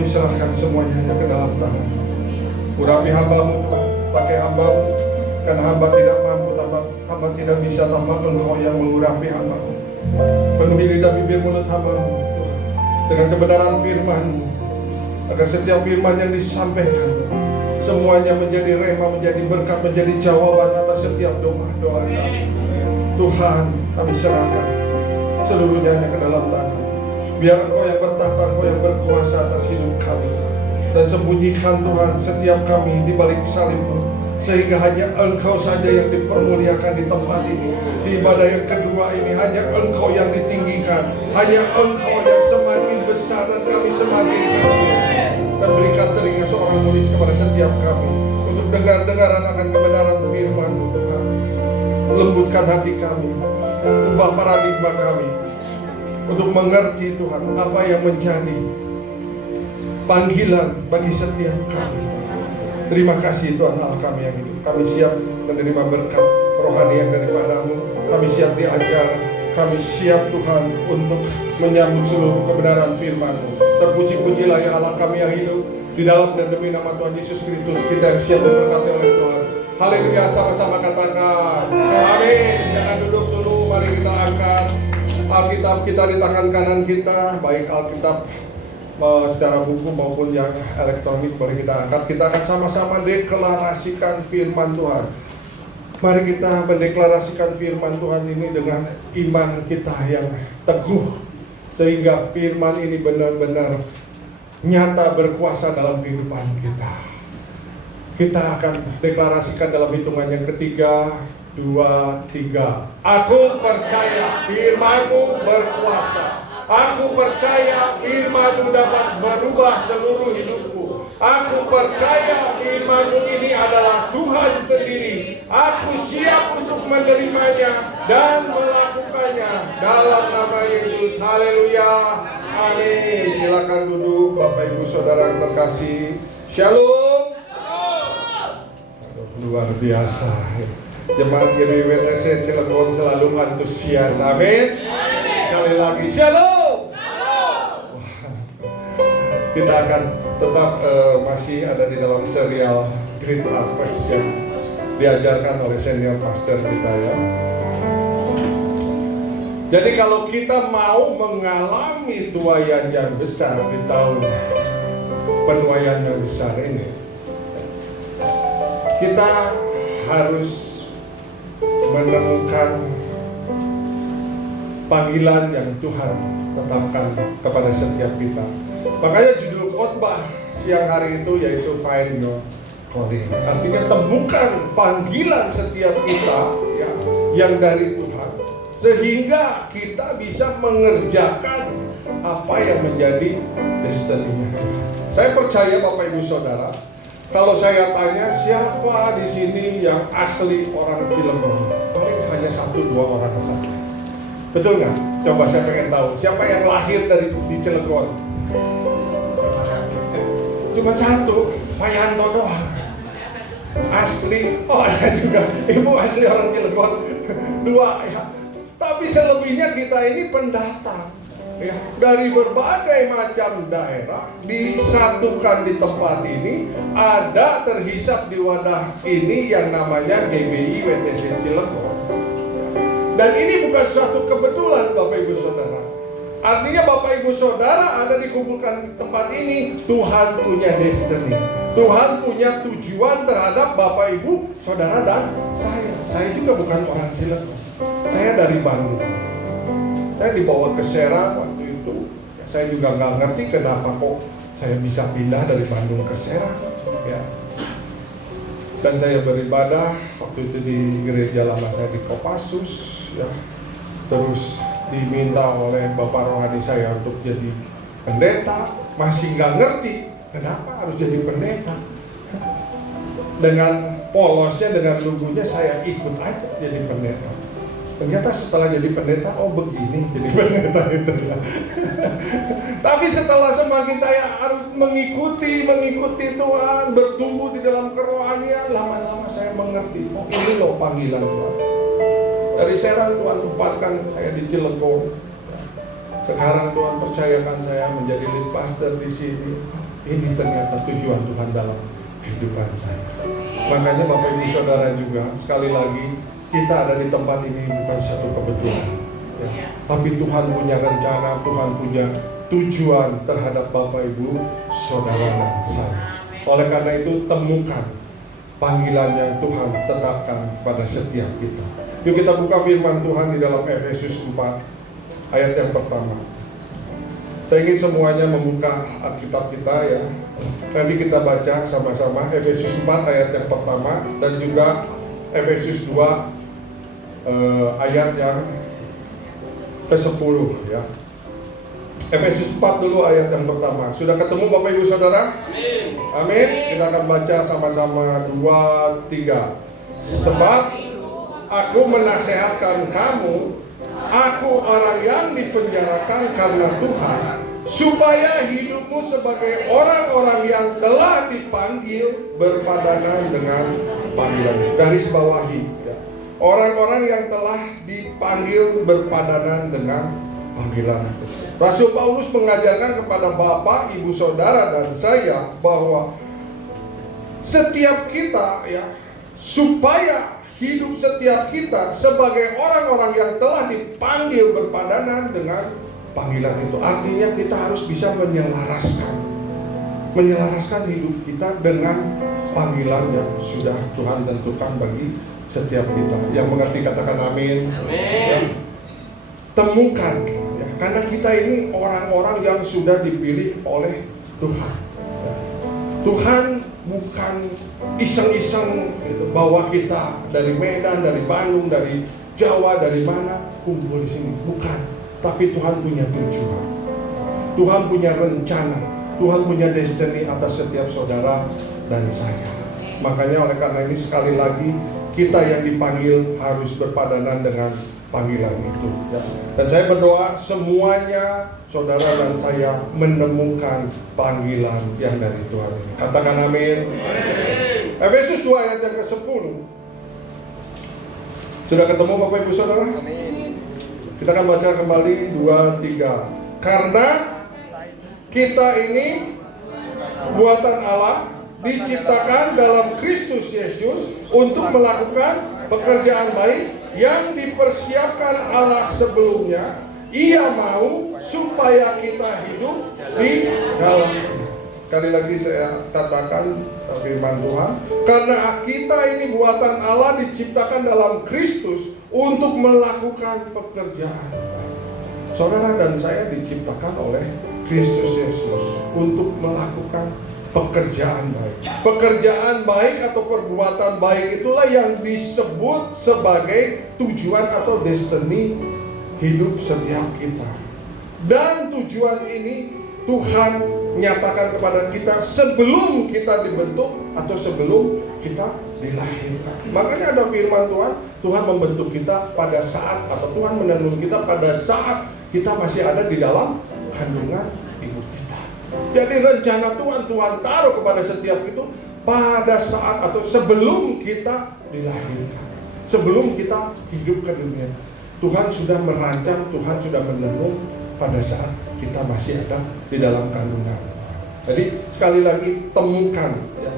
Kami serahkan semuanya hanya ke dalam tangan. Urapi hamba-Mu Tuhan, pakai hamba-Mu, karena hamba tidak mampu, hamba tidak bisa tanpa Engkau yang mengurapi hamba-Mu. Penuhi lidah bibir mulut hamba-Mu Tuhan dengan kebenaran firman-Mu, agar setiap firman yang disampaikan semuanya menjadi rema, menjadi berkat, menjadi jawaban atas setiap doa-doa kami. Tuhan, kami serahkan seluruhnya hanya ke dalam tangan. Biar Engkau yang bertahta, Engkau yang berkuasa atas hidup kami. Dan sembunyikan Tuhan setiap kami di balik salib-Mu, sehingga hanya Engkau saja yang dipermuliakan di tempat ini. Di ibadah yang kedua ini hanya Engkau yang ditinggikan, hanya Engkau yang semakin besar dan kami semakin kecil. Dan berikan telinga seorang murid kepada setiap kami untuk dengar-dengaran akan kebenaran firman-Mu Tuhan. Lembutkan hati kami, ubah paradigma kami untuk mengerti Tuhan apa yang menjadi panggilan bagi setiap kami. Terima kasih Tuhan Allah kami yang hidup. Kami siap menerima berkat rohani yang daripada-Mu. Kami siap diajar. Kami siap Tuhan untuk menyambut seluruh kebenaran firman-Mu. Terpuji-pujilah ya Allah kami yang hidup. Di dalam dan demi nama Tuhan Yesus Kristus kita yang siap diberkati oleh Tuhan. Haleluya, sama-sama katakan amin. Jangan duduk dulu, mari kita angkat Alkitab kita di tangan kanan kita, baik Alkitab secara buku maupun yang elektronik boleh kita angkat. Kita akan sama-sama deklarasikan firman Tuhan. Mari kita mendeklarasikan firman Tuhan ini dengan iman kita yang teguh, sehingga firman ini benar-benar nyata berkuasa dalam kehidupan kita. Kita akan deklarasikan dalam hitungan yang ketiga, 2, 3. Aku percaya firman-Mu berkuasa. Aku percaya firman-Mu dapat merubah seluruh hidupku. Aku percaya firman-Mu ini adalah Tuhan sendiri. Aku siap untuk menerimanya dan melakukannya dalam nama Yesus. Haleluya. Amin. Silakan duduk Bapak Ibu Saudara yang terkasih. Shalom. Aduh, luar biasa. Jemaat GBWTC Cilegon selalu antusias. Amin. Sekali lagi shalom. Kita akan tetap masih ada di dalam serial Great Harvest yang diajarkan oleh senior pastor kita ya. Jadi kalau kita mau mengalami tuaian yang besar di tahun penuaian yang besar ini, kita harus menemukan panggilan yang Tuhan tetapkan kepada setiap kita. Makanya judul khotbah siang hari itu yaitu Find Your Calling. Artinya temukan panggilan setiap kita ya, yang dari Tuhan, sehingga kita bisa mengerjakan apa yang menjadi destiny-nya Tuhan. Saya percaya Bapak Ibu Saudara, kalau saya tanya siapa di sini yang asli orang Cilegon, paling hanya 1-2 orang saja. Betul nggak? Coba saya pengen tahu siapa yang lahir di Cilegon. Cuma 1, Pak Yanto doang. Asli, oh ada juga ibu asli orang Cilegon 2 ya. Tapi selebihnya kita ini pendatang ya, dari berbagai macam daerah disatukan di tempat ini, ada terhisap di wadah ini yang namanya GBI WTC Cilegon. Dan ini bukan suatu kebetulan Bapak Ibu Saudara. Artinya Bapak Ibu Saudara ada dikumpulkan di tempat ini, Tuhan punya destiny. Tuhan punya tujuan terhadap Bapak Ibu Saudara dan saya. Saya juga bukan orang Cilegon. Saya dari Bandung. Saya dibawa ke Serang waktu itu. Saya juga nggak ngerti kenapa kok saya bisa pindah dari Bandung ke Serang. Ya. Dan saya beribadah waktu itu di gereja lama saya di Kopassus. Ya. Terus diminta oleh Bapak rohani saya untuk jadi pendeta. Masih nggak ngerti kenapa harus jadi pendeta. Dengan polosnya, dengan lugunya saya ikut aja jadi pendeta. Ternyata setelah jadi pendeta, oh begini jadi pendeta itu ya. Tapi setelah semakin saya harus mengikuti Tuhan, bertumbuh di dalam kerohanian, lama-lama saya mengerti, oh ini loh panggilan Tuhan. Dari Serang Tuhan tempatkan saya di Cilegon. Sekarang Tuhan percayakan saya menjadi lead pastor di sini. ini ternyata tujuan Tuhan dalam kehidupan saya. Makanya Bapak Ibu Saudara juga, sekali lagi, kita ada di tempat ini bukan satu kebetulan, ya. Tapi Tuhan punya rencana, Tuhan punya tujuan terhadap Bapak Ibu Saudara dan saya. Oleh karena itu, temukan panggilan yang Tuhan tetapkan pada setiap kita. Yuk kita buka firman Tuhan di dalam Efesus 4 ayat yang pertama. Saya ingin semuanya membuka Alkitab kita ya. Nanti kita baca sama-sama Efesus 4 ayat yang pertama dan juga Efesus 2 ayat yang ke-10 ya. Efesus 4 dulu ayat yang pertama. Sudah ketemu Bapak Ibu Saudara? Amin. Amin. Kita akan baca sama-sama 2, 3. Sebab aku menasehatkan kamu, aku orang yang dipenjarakan karena Tuhan, supaya hidupmu sebagai orang-orang yang telah dipanggil berpadanan dengan panggilan. Garis bawahi ya. Orang-orang yang telah dipanggil berpadanan dengan panggilan. Rasul Paulus mengajarkan kepada Bapak, Ibu, Saudara dan saya bahwa setiap kita ya, supaya hidup setiap kita sebagai orang-orang yang telah dipanggil berpadanan dengan panggilan itu. Artinya kita harus bisa menyelaraskan hidup kita dengan panggilan yang sudah Tuhan tentukan bagi setiap kita. Yang mengerti katakan amin. Amin. Ya. Temukan ya, karena kita ini orang-orang yang sudah dipilih oleh Tuhan ya. Tuhan bukan iseng-iseng gitu, bawa kita dari Medan, dari Bandung, dari Jawa, dari mana kumpul di sini. Bukan, tapi Tuhan punya tujuan. Tuhan punya rencana. Tuhan punya destiny atas setiap saudara dan saya. Makanya oleh karena ini sekali lagi kita yang dipanggil harus berpadanan dengan panggilan itu ya. Dan saya berdoa semuanya saudara dan saya menemukan panggilan yang dari Tuhan ini. Katakan amin. Efesus 2 ayat yang ke-10. Sudah ketemu Bapak Ibu Saudara? Amin. Kita akan baca kembali 2, 3. Karena kita ini buatan Allah, diciptakan dalam Kristus Yesus untuk melakukan pekerjaan baik yang dipersiapkan Allah sebelumnya. Ia mau supaya kita hidup di dalamnya. Sekali lagi saya katakan firman Tuhan, karena kita ini buatan Allah, diciptakan dalam Kristus untuk melakukan pekerjaan. Saudara dan saya diciptakan oleh Kristus Yesus untuk melakukan pekerjaan baik. Pekerjaan baik atau perbuatan baik itulah yang disebut sebagai tujuan atau destiny hidup setiap kita. Dan tujuan ini Tuhan nyatakan kepada kita sebelum kita dibentuk atau sebelum kita dilahirkan. Makanya ada firman Tuhan, Tuhan membentuk kita pada saat, atau Tuhan menenun kita pada saat kita masih ada di dalam kandungan ibu kita. Jadi rencana Tuhan taruh kepada setiap itu pada saat atau sebelum kita dilahirkan, sebelum kita hidup ke dunia. Tuhan sudah merancang, Tuhan sudah menenun pada saat kita masih ada di dalam kandungan. Jadi sekali lagi temukan ya,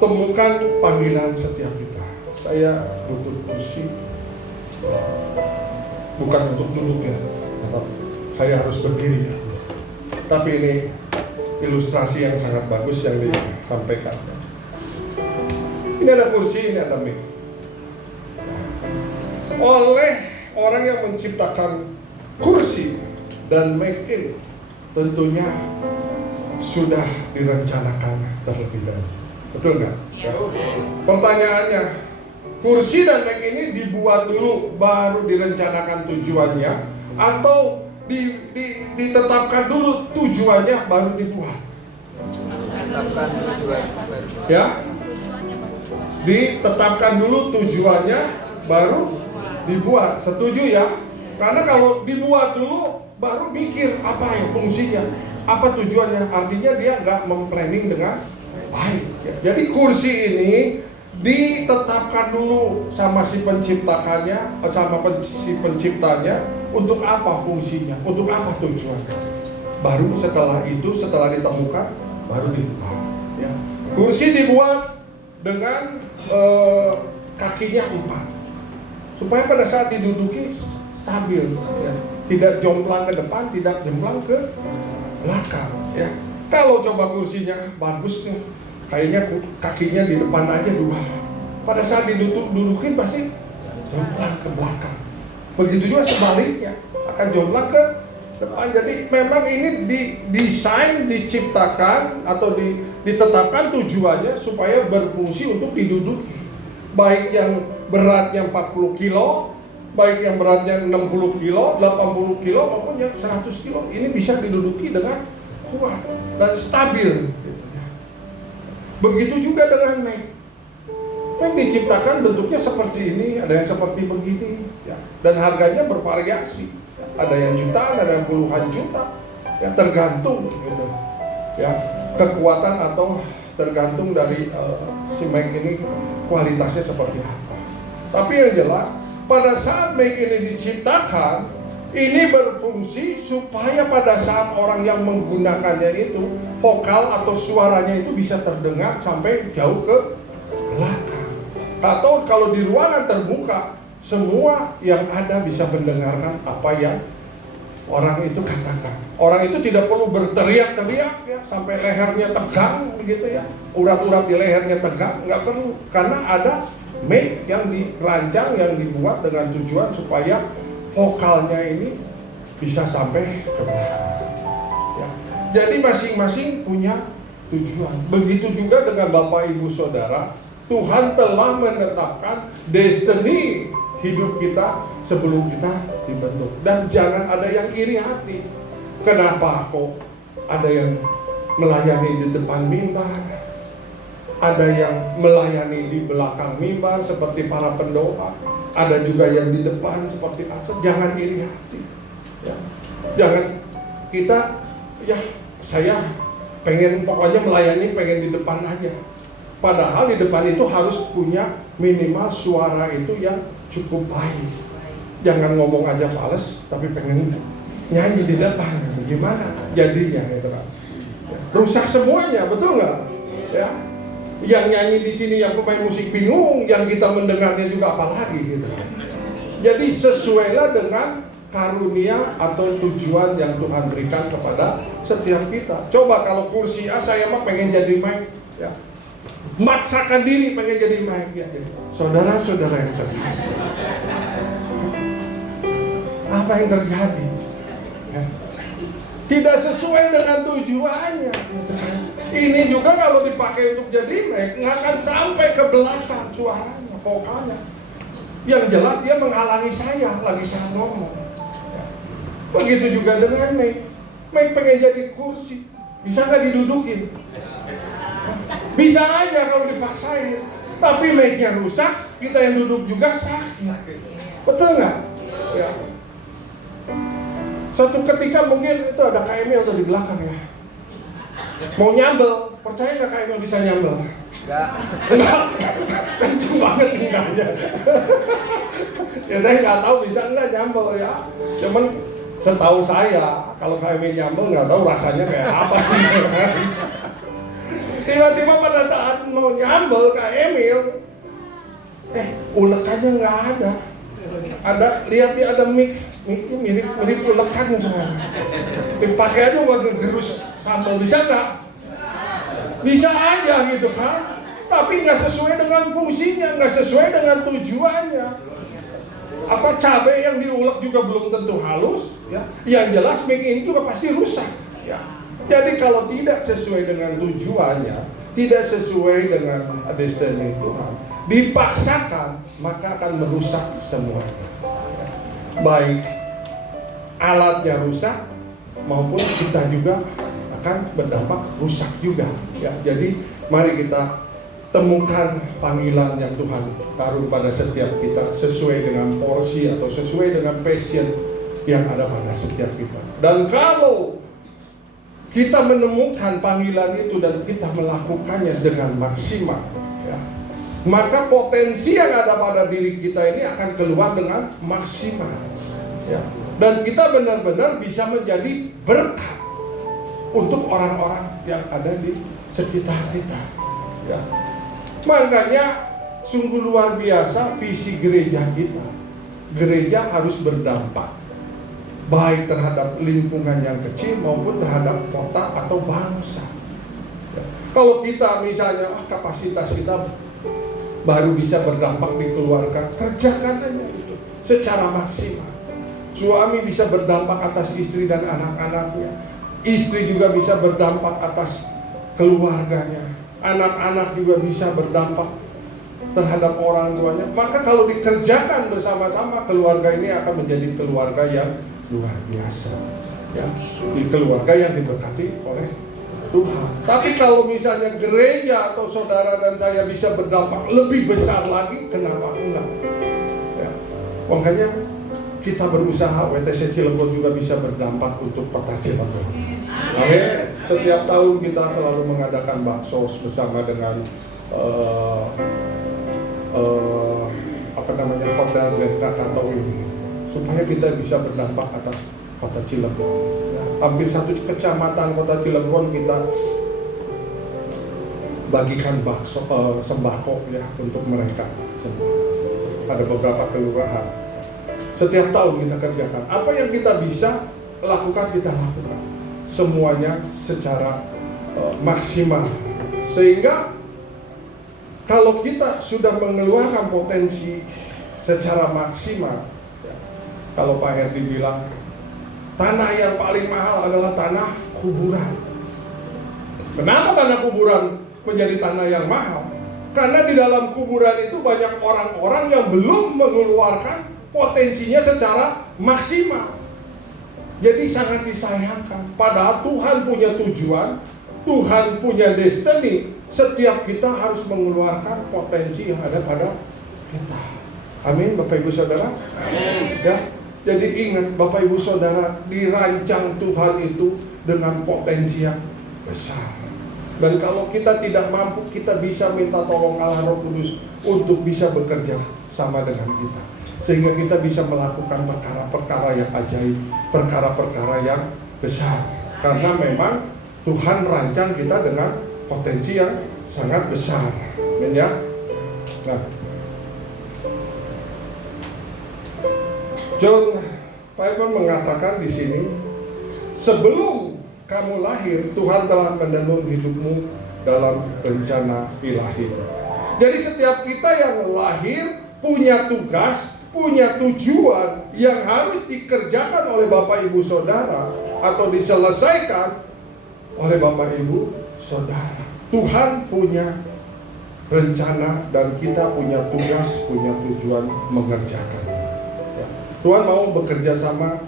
temukan panggilan setiap kita. Saya butuh kursi, bukan untuk duduk ya, saya harus berdiri. Tapi ini ilustrasi yang sangat bagus yang disampaikan. Ini ada kursi, ini ada mic. Oleh orang yang menciptakan kursi dan mic ini tentunya sudah direncanakan terlebih dahulu. Betul nggak? Ya. Pertanyaannya, kursi dan mic ini dibuat dulu baru direncanakan tujuannya, atau ditetapkan dulu tujuannya baru dibuat? Ditetapkan tujuan. Ya? Ditetapkan dulu tujuannya baru dibuat. Setuju ya? Karena kalau dibuat dulu baru mikir apa ya fungsinya, apa tujuannya. Artinya dia nggak memplanning dengan baik ya. Jadi kursi ini ditetapkan dulu sama si penciptakannya, sama si penciptanya, untuk apa fungsinya, untuk apa tujuannya. Baru setelah itu, setelah ditemukan, baru dibuka. Ya. Kursi dibuat dengan kakinya 4 supaya pada saat diduduki stabil, ya. Tidak jomplang ke depan, tidak jomplang ke belakang. Ya. Kalau coba kursinya bagus nih, kayaknya kakinya di depan aja 2. Pada saat didudukin pasti jomplang ke belakang. Begitu juga sebaliknya, akan jomplang ke depan. Jadi memang ini didesain, diciptakan atau ditetapkan tujuannya supaya berfungsi untuk diduduki. Baik yang beratnya 40 kilo, baik yang beratnya 60 kilo, 80 kilo maupun yang 100 kilo, ini bisa diduduki dengan kuat dan stabil. Begitu juga dengan Mac. Mac diciptakan bentuknya seperti ini, ada yang seperti begini, ya. Dan harganya bervariasi. Ada yang jutaan, ada yang puluhan juta, ya, tergantung gitu, ya, kekuatan atau tergantung dari si Mac ini kualitasnya seperti apa. Tapi yang jelas pada saat Mac ini diciptakan, ini berfungsi supaya pada saat orang yang menggunakannya itu vokal atau suaranya itu bisa terdengar sampai jauh ke belakang. Atau kalau di ruangan terbuka, semua yang ada bisa mendengarkan apa yang orang itu katakan. Orang itu tidak perlu berteriak-teriak, ya, sampai lehernya tegang begitu, ya. Urat-urat di lehernya tegang, nggak perlu. Karena ada mic yang dirancang, yang dibuat dengan tujuan supaya vokalnya ini bisa sampai ke belakang. Ya. Jadi masing-masing punya tujuan. Begitu juga dengan Bapak Ibu Saudara, Tuhan telah menetapkan destiny hidup kita sebelum kita dibentuk. Dan jangan ada yang iri hati. Kenapa kok ada yang melayani di depan mimbar, ada yang melayani di belakang mimbar seperti para pendoa, ada juga yang di depan seperti pastor. Jangan iri hati, ya. Jangan kita, ya saya pengen pokoknya melayani, pengen di depan aja. Padahal di depan itu harus punya minimal suara itu yang cukup baik. Jangan ngomong aja fales, tapi pengen nyanyi di depan. Gimana jadinya gitu kan? Rusak semuanya, betul nggak? Ya. Yang nyanyi di sini, yang pemain musik bingung, yang kita mendengarnya juga apalagi gitu. Jadi sesuailah dengan karunia atau tujuan yang Tuhan berikan kepada setiap kita. Coba kalau kursi A, saya mah pengen jadi mic, ya. Maksakan diri pengen jadi mic, ya. Saudara-saudara yang terkasih, apa yang terjadi? Ya. Tidak sesuai dengan tujuannya. Ini juga kalau dipakai untuk jadi mic, nggak akan sampai ke belakang suaranya, vokalnya. Yang jelas dia menghalangi saya lagi saya ngomong. Ya. Begitu juga dengan mic. Mic pengen jadi kursi, bisa nggak didudukin? Bisa aja kalau dipaksain. Tapi mic-nya rusak, kita yang duduk juga sakit. Betul nggak? Ya. Suatu ketika mungkin itu ada Kak Emil tuh di belakang, ya. Mau nyambel, percaya nggak Kak Emil bisa nyambel? Enggak. Kenceng banget enggaknya. Ya saya nggak tahu bisa nggak nyambel, ya. Cuman setahu saya kalau Kak Emil nyambel nggak tahu rasanya kayak apa. Tiba-tiba pada saat mau nyambel Kak Emil, ulekannya nggak ada. Lihat dia ada mic. Ini mirip ulekan gitu kan. Dipakai aja buat ngerus sambal, bisa nggak? Bisa aja gitu kan. Tapi nggak sesuai dengan fungsinya, nggak sesuai dengan tujuannya. Apa cabai yang diulek juga belum tentu halus, ya. Yang jelas mic ini juga pasti rusak, ya. Jadi kalau tidak sesuai dengan tujuannya, tidak sesuai dengan destiny Tuhan, dipaksakan, maka akan merusak semuanya. Baik alatnya rusak maupun kita juga akan berdampak rusak juga, ya. Jadi mari kita temukan panggilan yang Tuhan taruh pada setiap kita sesuai dengan porsi atau sesuai dengan passion yang ada pada setiap kita. Dan kalau kita menemukan panggilan itu dan kita melakukannya dengan maksimal, ya, maka potensi yang ada pada diri kita ini akan keluar dengan maksimal, ya. Dan kita benar-benar bisa menjadi berkat untuk orang-orang yang ada di sekitar kita. Ya. Makanya sungguh luar biasa visi gereja kita. Gereja harus berdampak baik terhadap lingkungan yang kecil maupun terhadap kota atau bangsa. Ya. Kalau kita misalnya kapasitas kita baru bisa berdampak di keluarga, kerjakan aja itu secara maksimal. Suami bisa berdampak atas istri dan anak-anaknya, istri juga bisa berdampak atas keluarganya, anak-anak juga bisa berdampak terhadap orang tuanya. Maka kalau dikerjakan bersama-sama, keluarga ini akan menjadi keluarga yang luar biasa, ya, di keluarga yang diberkati oleh Tuhan. Tapi kalau misalnya gereja atau saudara dan saya bisa berdampak lebih besar lagi, kenapa enggak? Ya. Makanya kita berusaha, WTC Cilegon juga bisa berdampak untuk kota Cilegon. Amin. Setiap tahun kita selalu mengadakan bakso bersama dengan Hotel Grand Krakatau ini, supaya kita bisa berdampak atas kota Cilegon. Ya, hampir satu kecamatan kota Cilegon kita bagikan bakso, sembako ya untuk mereka. Ada beberapa kelurahan. Setiap tahun kita kerjakan. Apa yang kita bisa lakukan, kita lakukan. Semuanya secara maksimal. Sehingga kalau kita sudah mengeluarkan potensi secara maksimal, ya, kalau Pak Herdi bilang tanah yang paling mahal adalah tanah kuburan. Kenapa tanah kuburan menjadi tanah yang mahal? Karena di dalam kuburan itu banyak orang-orang yang belum mengeluarkan potensinya secara maksimal. Jadi sangat disayangkan. Padahal Tuhan punya tujuan, Tuhan punya destiny. Setiap kita harus mengeluarkan potensi yang ada pada kita. Amin, Bapak Ibu Saudara. Amin. Ya, jadi ingat Bapak Ibu Saudara, dirancang Tuhan itu dengan potensi yang besar. Dan kalau kita tidak mampu, kita bisa minta tolong Allah Roh Kudus untuk bisa bekerja sama dengan kita, sehingga kita bisa melakukan perkara-perkara yang ajaib, perkara-perkara yang besar. Karena memang Tuhan rancang kita dengan potensi yang sangat besar. Ya. Nah, John Piper mengatakan di sini, sebelum kamu lahir, Tuhan telah menenun hidupmu dalam rencana ilahi. Jadi setiap kita yang lahir punya tugas, punya tujuan yang harus dikerjakan oleh Bapak Ibu Saudara atau diselesaikan oleh Bapak Ibu Saudara. Tuhan punya rencana dan kita punya tugas, punya tujuan mengerjakan. Ya. Tuhan mau bekerja sama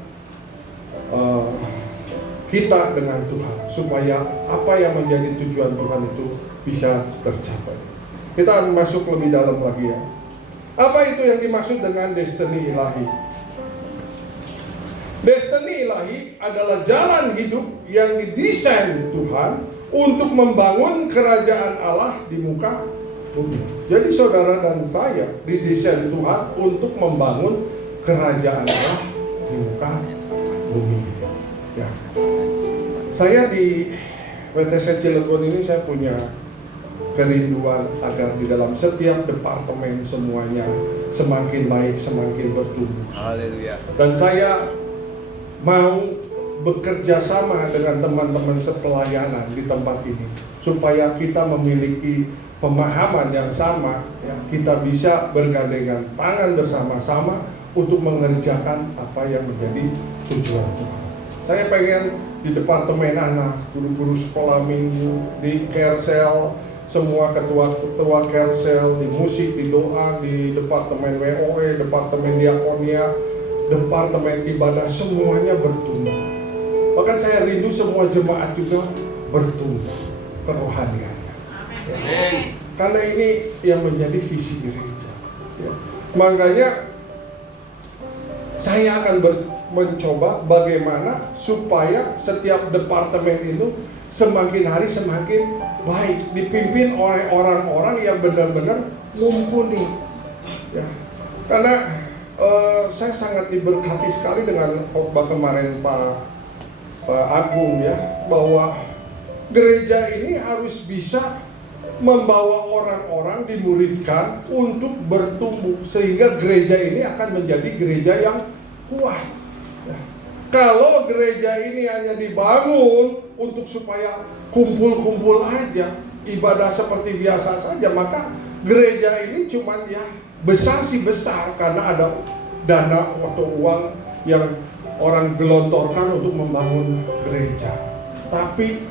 kita dengan Tuhan supaya apa yang menjadi tujuan Tuhan itu bisa tercapai. Kita akan masuk lebih dalam lagi ya. Apa itu yang dimaksud dengan destiny ilahi? Destiny ilahi adalah jalan hidup yang didesain Tuhan untuk membangun kerajaan Allah di muka bumi. Jadi saudara dan saya didesain Tuhan untuk membangun kerajaan Allah di muka bumi. Ya. Saya di WTC Cilegon ini saya punya kerinduan agar di dalam setiap departemen semuanya semakin baik, semakin bertumbuh. Haleluya. Dan saya mau bekerja sama dengan teman-teman sepelayanan di tempat ini supaya kita memiliki pemahaman yang sama, ya, kita bisa bergandengan tangan bersama-sama untuk mengerjakan apa yang menjadi tujuan Tuhan. Saya pengen di departemen anak, guru-guru sekolah minggu, di Kersel, semua ketua-ketua Kersel, di musik, di doa, di departemen WOE, departemen diakonia, departemen ibadah, semuanya bertumbuh. Bahkan saya rindu semua jemaat juga bertumbuh kerohaniannya. Ya. Karena ini yang menjadi visi gereja. Ya. Makanya saya akan mencoba bagaimana supaya setiap departemen itu semakin hari semakin baik, dipimpin oleh orang-orang yang benar-benar mumpuni. Ya. Karena saya sangat diberkati sekali dengan khotbah kemarin Pak Pak Agung ya, bahwa gereja ini harus bisa membawa orang-orang dimuridkan untuk bertumbuh sehingga gereja ini akan menjadi gereja yang kuat. Ya. Kalau gereja ini hanya dibangun untuk supaya kumpul-kumpul aja, ibadah seperti biasa saja, maka gereja ini cuman ya besar sih besar karena ada dana atau uang yang orang gelontorkan untuk membangun gereja, tapi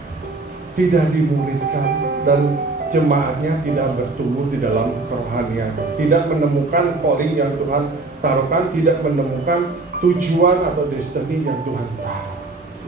tidak dimuridkan dan jemaatnya tidak bertumbuh di dalam kerohanian, tidak menemukan calling yang Tuhan taruhkan, tidak menemukan tujuan atau destiny yang Tuhan taruh.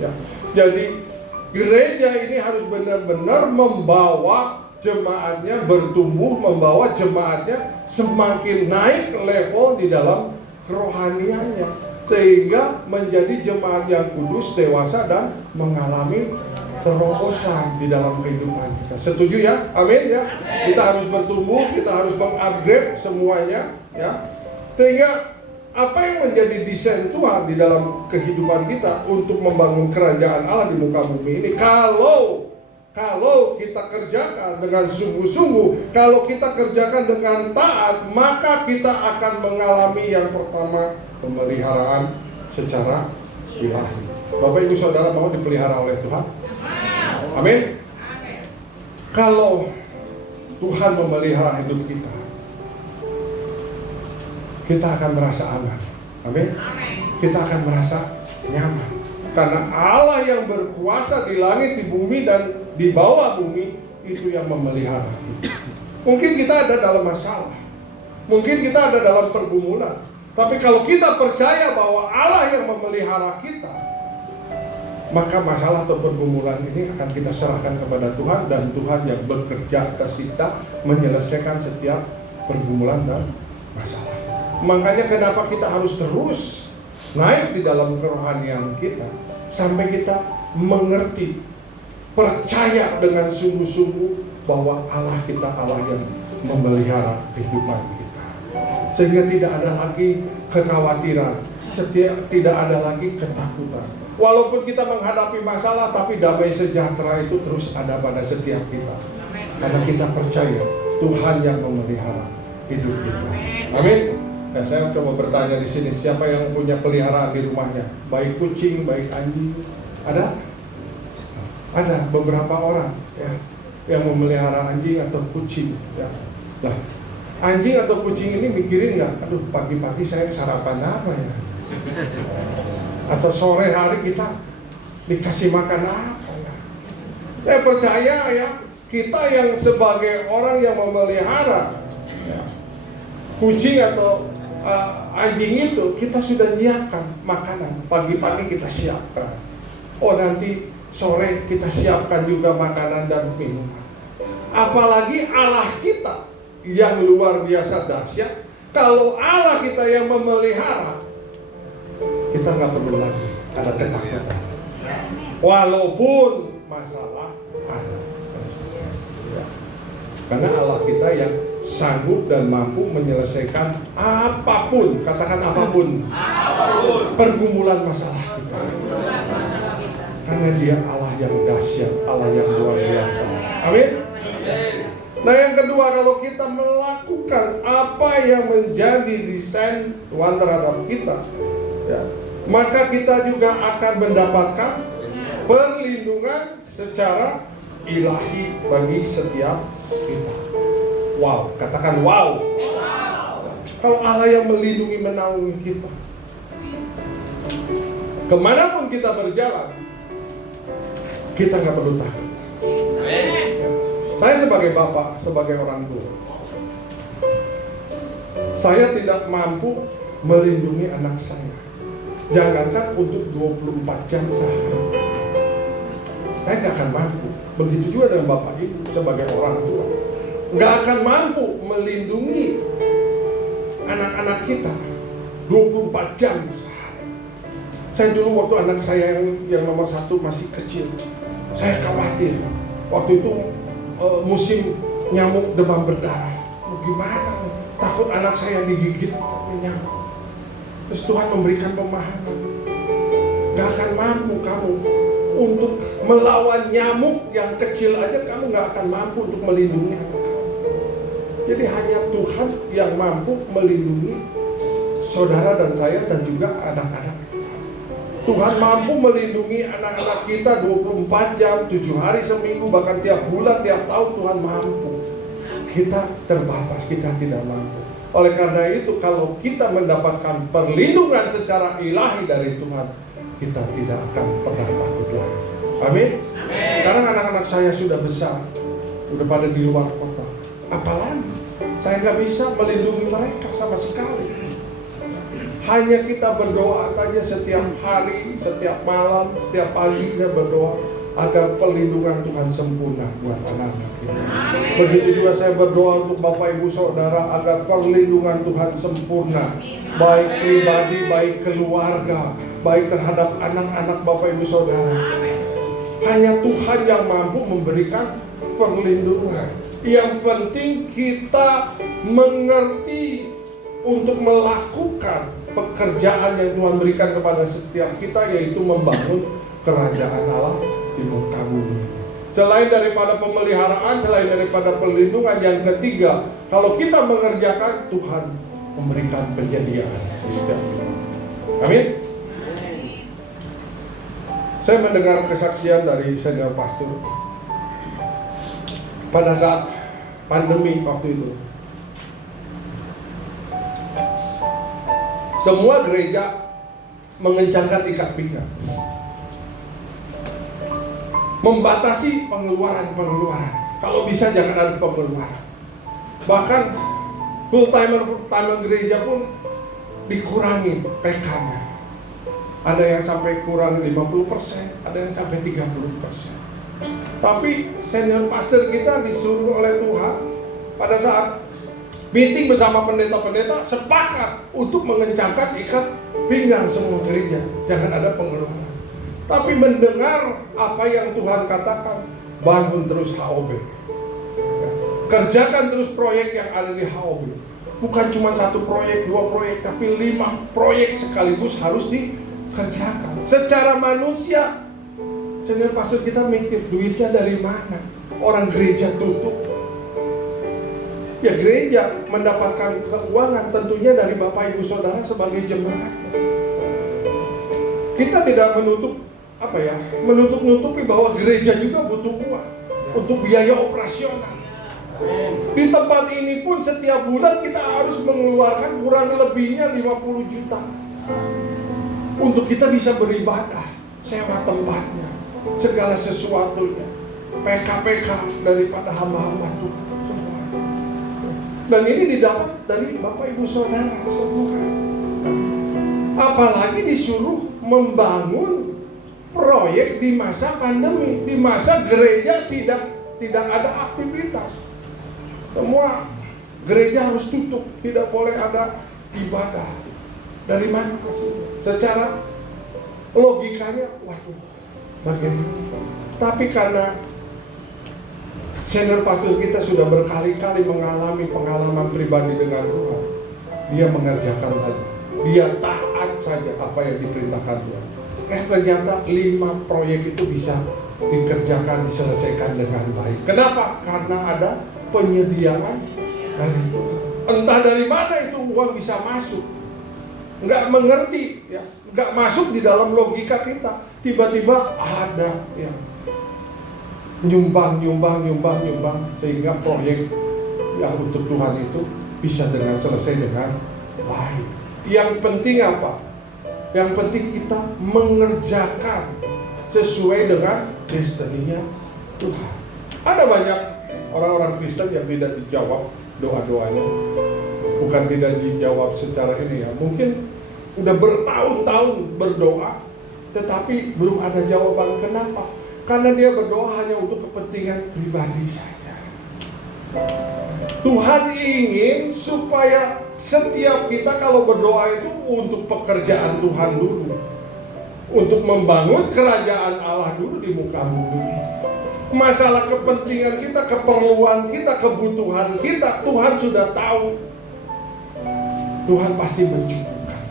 Ya. Jadi gereja ini harus benar-benar membawa jemaatnya bertumbuh, membawa jemaatnya semakin naik level di dalam kerohaniannya, sehingga menjadi jemaat yang kudus, dewasa, dan mengalami terobosan di dalam kehidupan kita. Setuju ya? Amin ya. Kita harus bertumbuh, kita harus mengupgrade semuanya ya. Sehingga apa yang menjadi desain Tuhan di dalam kehidupan kita untuk membangun kerajaan Allah di muka bumi ini, kalau kita kerjakan dengan sungguh-sungguh, kalau kita kerjakan dengan taat, maka kita akan mengalami yang pertama, pemeliharaan secara ilahi. Bapak Ibu Saudara mau dipelihara oleh Tuhan? Amin. Kalau Tuhan memelihara hidup kita, kita akan merasa aman. Amin. Kita akan merasa nyaman. Karena Allah yang berkuasa di langit, di bumi, dan di bawah bumi, itu yang memelihara kita. Mungkin kita ada dalam masalah, mungkin kita ada dalam pergumulan, tapi kalau kita percaya bahwa Allah yang memelihara kita, maka masalah atau pergumulan ini akan kita serahkan kepada Tuhan, dan Tuhan yang bekerja atas kita menyelesaikan setiap pergumulan dan masalah. Makanya kenapa kita harus terus naik di dalam kerohanian kita sampai kita mengerti, percaya dengan sungguh-sungguh bahwa Allah kita Allah yang memelihara kehidupan kita, sehingga tidak ada lagi kekhawatiran, tidak ada lagi ketakutan. Walaupun kita menghadapi masalah, tapi damai sejahtera itu terus ada pada setiap kita, karena kita percaya Tuhan yang memelihara hidup kita. Amin. Nah, saya coba bertanya di sini, siapa yang punya peliharaan di rumahnya? Baik kucing, baik anjing, ada? Ada beberapa orang ya yang memelihara anjing atau kucing. Ya. Nah, anjing atau kucing ini mikirin nggak? Aduh, pagi-pagi saya sarapan apa ya? Atau sore hari kita dikasih makan apa ya? Saya percaya ya, kita yang sebagai orang yang memelihara ya, kucing atau anjing itu, kita sudah nyiapkan makanan. Pagi-pagi kita siapkan. Oh, nanti sore kita siapkan juga makanan dan minuman. Apalagi Allah kita yang luar biasa dahsyat. Kalau Allah kita yang memelihara, kita nggak perlu lagi ada ketakutan. Walaupun masalah ada, karena Allah kita yang sanggup dan mampu menyelesaikan apapun, katakan apapun, pergumulan masalah kita. Karena Dia Allah yang dahsyat, Allah yang luar biasa. Amin. Nah, yang kedua, kalau kita melakukan apa yang menjadi desain Tuhan terhadap kita, ya, maka kita juga akan mendapatkan perlindungan secara ilahi bagi setiap kita. Wow, katakan wow. Kalau Allah yang melindungi, menaungi kita, kemanapun kita berjalan, kita nggak perlu takut. Saya sebagai bapak, sebagai orang tua, saya tidak mampu melindungi anak saya. Jangankan untuk 24 jam sehari, saya nggak akan mampu. Begitu juga dengan bapak ibu sebagai orang tua, nggak akan mampu melindungi anak-anak kita 24 jam sehari. Saya dulu waktu anak saya yang nomor 1 masih kecil, saya khawatir. Waktu itu musim nyamuk demam berdarah. Gimana? Takut anak saya digigit nyamuk. Terus Tuhan memberikan pemahaman, gak akan mampu kamu untuk melawan nyamuk yang kecil aja kamu nggak akan mampu untuk melindungi anak kamu. Jadi hanya Tuhan yang mampu melindungi saudara dan saya dan juga anak-anak. Tuhan mampu melindungi anak-anak kita 24 jam, 7 hari seminggu, bahkan tiap bulan, tiap tahun Tuhan mampu. Kita terbatas, kita tidak mampu. Oleh karena itu, kalau kita mendapatkan perlindungan secara ilahi dari Tuhan, kita tidak akan pernah takut lagi. Amin. Sekarang anak-anak saya sudah besar, sudah pada di luar kota. Apalagi saya nggak bisa melindungi mereka sama sekali. Hanya kita berdoa saja setiap hari, setiap malam, setiap pagi saya berdoa agar perlindungan Tuhan sempurna buat anak-anak kita. Begitu juga saya berdoa untuk Bapak Ibu Saudara agar perlindungan Tuhan sempurna, baik pribadi, baik keluarga, baik terhadap anak-anak Bapak Ibu Saudara. Hanya Tuhan yang mampu memberikan perlindungan. Yang penting kita mengerti untuk melakukan pekerjaan yang Tuhan berikan kepada setiap kita, yaitu membangun kerajaan Allah di muka bumi. Selain daripada pemeliharaan, selain daripada perlindungan, yang ketiga, kalau kita mengerjakan, Tuhan memberikan penyediaan di setiap kita. Amin. Saya mendengar kesaksian dari senior pastor pada saat pandemi waktu itu. Semua gereja mengencangkan ikat pinggang, membatasi pengeluaran. Kalau bisa jangan ada pengeluaran. Bahkan full timer gereja pun dikurangi PK-nya. Ada yang sampai kurang 50%, ada yang sampai 30%. Tapi senior pastor kita disuruh oleh Tuhan pada saat meeting bersama pendeta-pendeta sepakat untuk mengencangkan ikat pinggang semua gereja, jangan ada pengeluaran. Tapi mendengar apa yang Tuhan katakan, bangun terus HOB, kerjakan terus proyek yang ada di HOB. Bukan cuma 1 proyek, 2 proyek, tapi 5 proyek sekaligus harus dikerjakan. Secara manusia, senior pastor kita mikir, duitnya dari mana? Orang gereja tutup. Ya, gereja mendapatkan keuangan tentunya dari Bapak Ibu Saudara sebagai jemaat. Kita tidak menutupi bahwa gereja juga butuh uang untuk biaya operasional. Di tempat ini pun setiap bulan kita harus mengeluarkan kurang lebihnya 50 juta untuk kita bisa beribadah, sewa tempatnya, segala sesuatunya, PK daripada hamba-hamba Tuhan. Dan ini didapat dari Bapak Ibu Saudara semua. Apalagi disuruh membangun proyek di masa pandemi, di masa gereja tidak ada aktivitas. Semua gereja harus tutup, tidak boleh ada ibadah. Dari mana hasilnya? Secara logikanya, waduh, bagaimana? Tapi karena senior pastor kita sudah berkali-kali mengalami pengalaman pribadi dengan Tuhan, dia mengerjakan tadi, dia taat saja apa yang diperintahkan Tuhan. Ternyata 5 proyek itu bisa dikerjakan, diselesaikan dengan baik. Kenapa? Karena ada penyediaan dari Tuhan. Entah dari mana itu uang bisa masuk, nggak mengerti, ya, nggak masuk di dalam logika kita. Tiba-tiba ada yang nyumbang sehingga proyek yang untuk Tuhan itu bisa selesai dengan baik. Yang penting apa? Yang penting kita mengerjakan sesuai dengan destiny-nya Tuhan. Ada banyak orang-orang Kristen yang tidak dijawab doa-doanya. Bukan tidak dijawab secara ini, ya, mungkin udah bertahun-tahun berdoa tetapi belum ada jawaban. Kenapa? Karena dia berdoa hanya untuk kepentingan pribadi saja. Tuhan ingin supaya setiap kita kalau berdoa itu untuk pekerjaan Tuhan dulu, untuk membangun kerajaan Allah dulu di muka bumi. Masalah kepentingan kita, keperluan kita, kebutuhan kita, Tuhan sudah tahu. Tuhan pasti mencukupkan.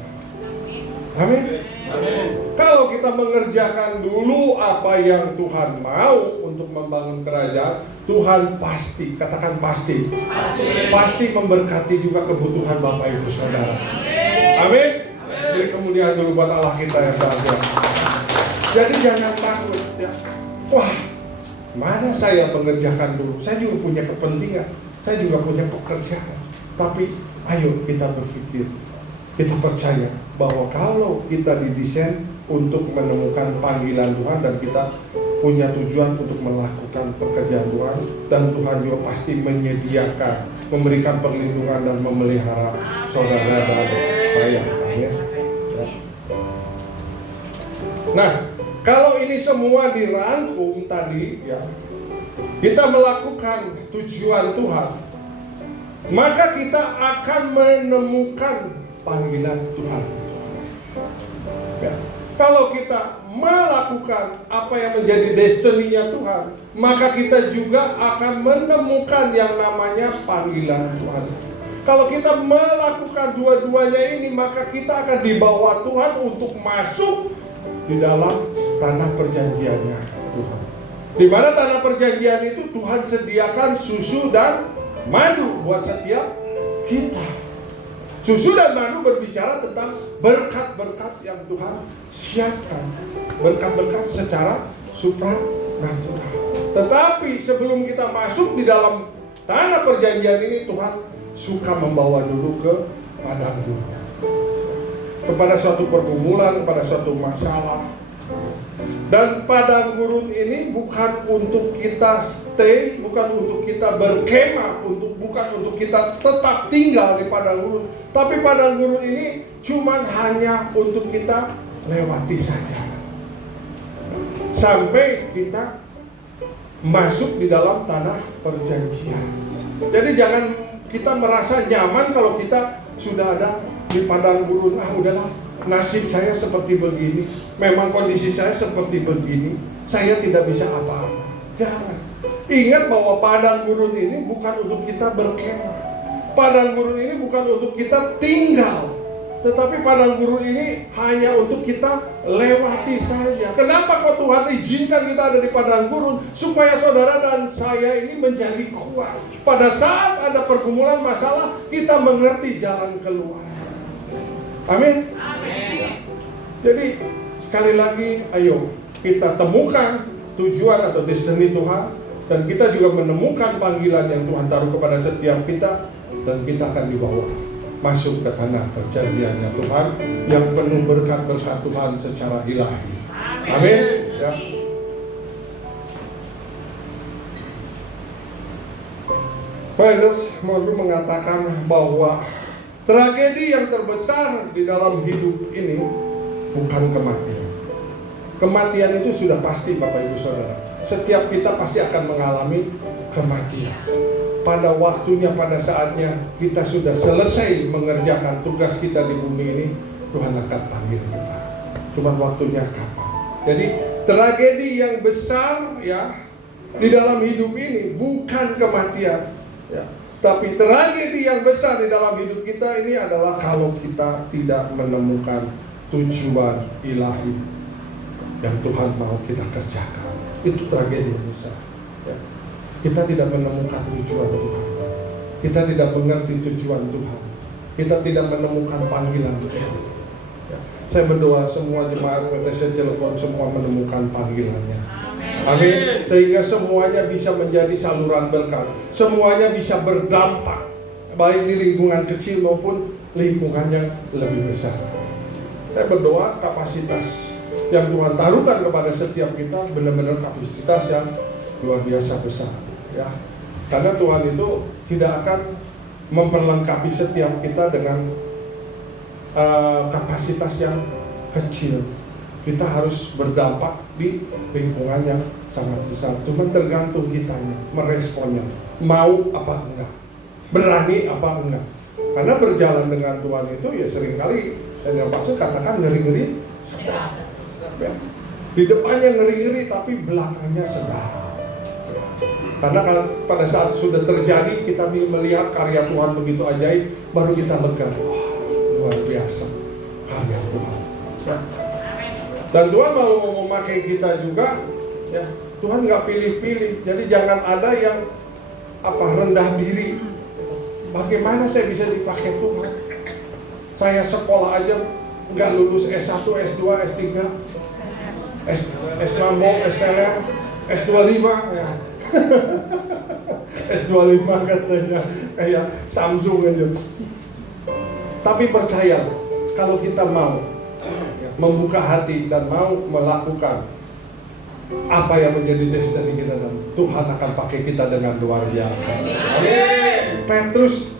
Amin. Kalau kita mengerjakan dulu apa yang Tuhan mau untuk membangun kerajaan, Tuhan pasti, katakan pasti, pasti memberkati juga kebutuhan Bapak Ibu Saudara. Amin. Jadi kemudian dulu buat Allah kita yang bahagia. Jadi jangan takut ya. Wah, mana saya mengerjakan dulu? Saya juga punya kepentingan, saya juga punya pekerjaan. Tapi ayo kita berpikir, kita percaya bahwa kalau kita didesain untuk menemukan panggilan Tuhan dan kita punya tujuan untuk melakukan pekerjaan Tuhan, dan Tuhan juga pasti menyediakan, memberikan perlindungan dan memelihara saudara dan saya. Amin. Ya. Nah, kalau ini semua dirangkum tadi ya, kita melakukan tujuan Tuhan, maka kita akan menemukan panggilan Tuhan. Ya. Kalau kita melakukan apa yang menjadi destiny-nya Tuhan, maka kita juga akan menemukan yang namanya panggilan Tuhan. Kalau kita melakukan dua-duanya ini, maka kita akan dibawa Tuhan untuk masuk di dalam tanah perjanjiannya Tuhan. Di mana tanah perjanjian itu Tuhan sediakan susu dan madu buat setiap kita. Susu dan madu berbicara tentang berkat-berkat yang Tuhan siapkan, berkat-berkat secara supranatural. Tetapi sebelum kita masuk di dalam tanah perjanjian ini, Tuhan suka membawa dulu ke padang gurun, kepada suatu pergumulan, kepada suatu masalah. Dan padang gurun ini bukan untuk kita stay, bukan untuk kita berkemah, bukan untuk kita tetap tinggal di padang gurun. Tapi padang gurun ini cuman hanya untuk kita lewati saja, sampai kita masuk di dalam tanah perjanjian. Jadi jangan kita merasa nyaman kalau kita sudah ada di padang gurun. Ah udahlah, nasib saya seperti begini, memang kondisi saya seperti begini, saya tidak bisa apa-apa. Jangan. Ingat bahwa padang gurun ini bukan untuk kita berkemah. Padang gurun ini bukan untuk kita tinggal, tetapi padang gurun ini hanya untuk kita lewati saja. Kenapa kok Tuhan izinkan kita ada di padang gurun? Supaya saudara dan saya ini menjadi kuat. Pada saat ada pergumulan masalah, kita mengerti jalan keluar. Amin. Jadi sekali lagi, ayo kita temukan tujuan atau destiny Tuhan, dan kita juga menemukan panggilan yang Tuhan taruh kepada setiap kita, dan kita akan dibawa masuk ke tanah perjanjiannya Tuhan yang penuh berkat-berkat Tuhan secara ilahi. Amin. Ya. Paulus mengatakan bahwa tragedi yang terbesar di dalam hidup ini bukan kematian. Kematian itu sudah pasti, Bapak Ibu Saudara. Setiap kita pasti akan mengalami kematian. Pada waktunya, pada saatnya kita sudah selesai mengerjakan tugas kita di bumi ini, Tuhan akan panggil kita. Cuma waktunya kapan. Jadi tragedi yang besar ya di dalam hidup ini bukan kematian ya. Tapi tragedi yang besar di dalam hidup kita ini adalah kalau kita tidak menemukan tujuan ilahi yang Tuhan mau kita kerjakan. Itu tragedi yang besar ya. Kita tidak menemukan tujuan Tuhan, kita tidak mengerti tujuan Tuhan, kita tidak menemukan panggilan Tuhan ya. Saya berdoa semua jemaat PTC Cilegon semua menemukan panggilannya. Amin. Sehingga semuanya bisa menjadi saluran berkat, semuanya bisa berdampak baik di lingkungan kecil maupun lingkungan yang lebih besar. Saya berdoa kapasitas yang Tuhan taruhkan kepada setiap kita benar-benar kapasitas yang luar biasa besar ya. Karena Tuhan itu tidak akan memperlengkapi setiap kita dengan kapasitas yang kecil. Kita harus berdampak di lingkungan yang sangat besar. Cuma tergantung kitanya meresponnya, mau apa enggak, berani apa enggak. Karena berjalan dengan Tuhan itu ya seringkali saya maksud katakan ngeri-ngeri sedap ya. Di depannya ngeri-ngeri tapi belakangnya sedap. Karena pada saat sudah terjadi kita melihat karya Tuhan begitu ajaib, baru kita lega, wah luar biasa karya Tuhan ya. Dan Tuhan mau memakai kita juga, ya. Tuhan nggak pilih-pilih. Jadi jangan ada yang rendah diri. Bagaimana saya bisa dipakai Tuhan? Saya sekolah aja nggak lulus S1, S2, S3, S6, S3, S25 ya. S25 katanya kayak Samsung aja. Tapi percaya, kalau kita mau membuka hati dan mau melakukan apa yang menjadi destiny kita, Tuhan akan pakai kita dengan luar biasa. Amin. Petrus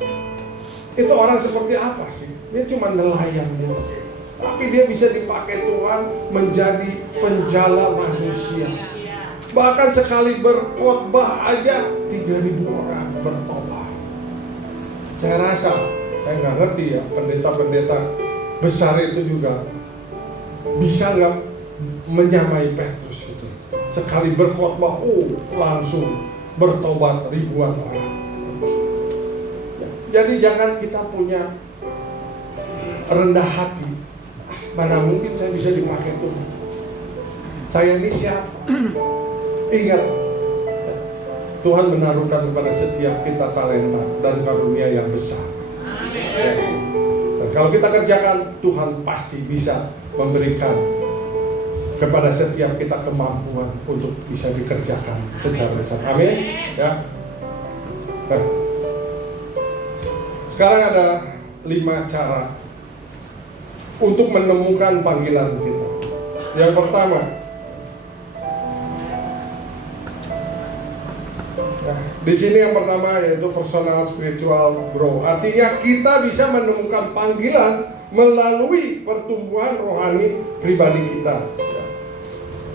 itu orang seperti apa sih? Dia cuma nelayan dia. Tapi dia bisa dipakai Tuhan menjadi penjala manusia. Bahkan sekali berkhotbah aja 3.000 orang bertobat. Saya rasa, saya nggak ngerti ya, pendeta-pendeta besar itu juga bisa nggak menyamai Petrus itu. Sekali berkhotbah, langsung bertobat ribuan orang. Jadi jangan kita punya rendah hati. Mana mungkin saya bisa dipakai Tuhan. Saya ini siapa? Ingat, Tuhan menaruhkan kepada setiap kita talenta dan karunia yang besar. Dan kalau kita kerjakan, Tuhan pasti bisa memberikan kepada setiap kita kemampuan untuk bisa dikerjakan secara besar. Amin. Ya. Nah, sekarang ada 5 cara untuk menemukan panggilan kita. Yang pertama, di sini yang pertama yaitu personal spiritual growth. Artinya kita bisa menemukan panggilan melalui pertumbuhan rohani pribadi kita.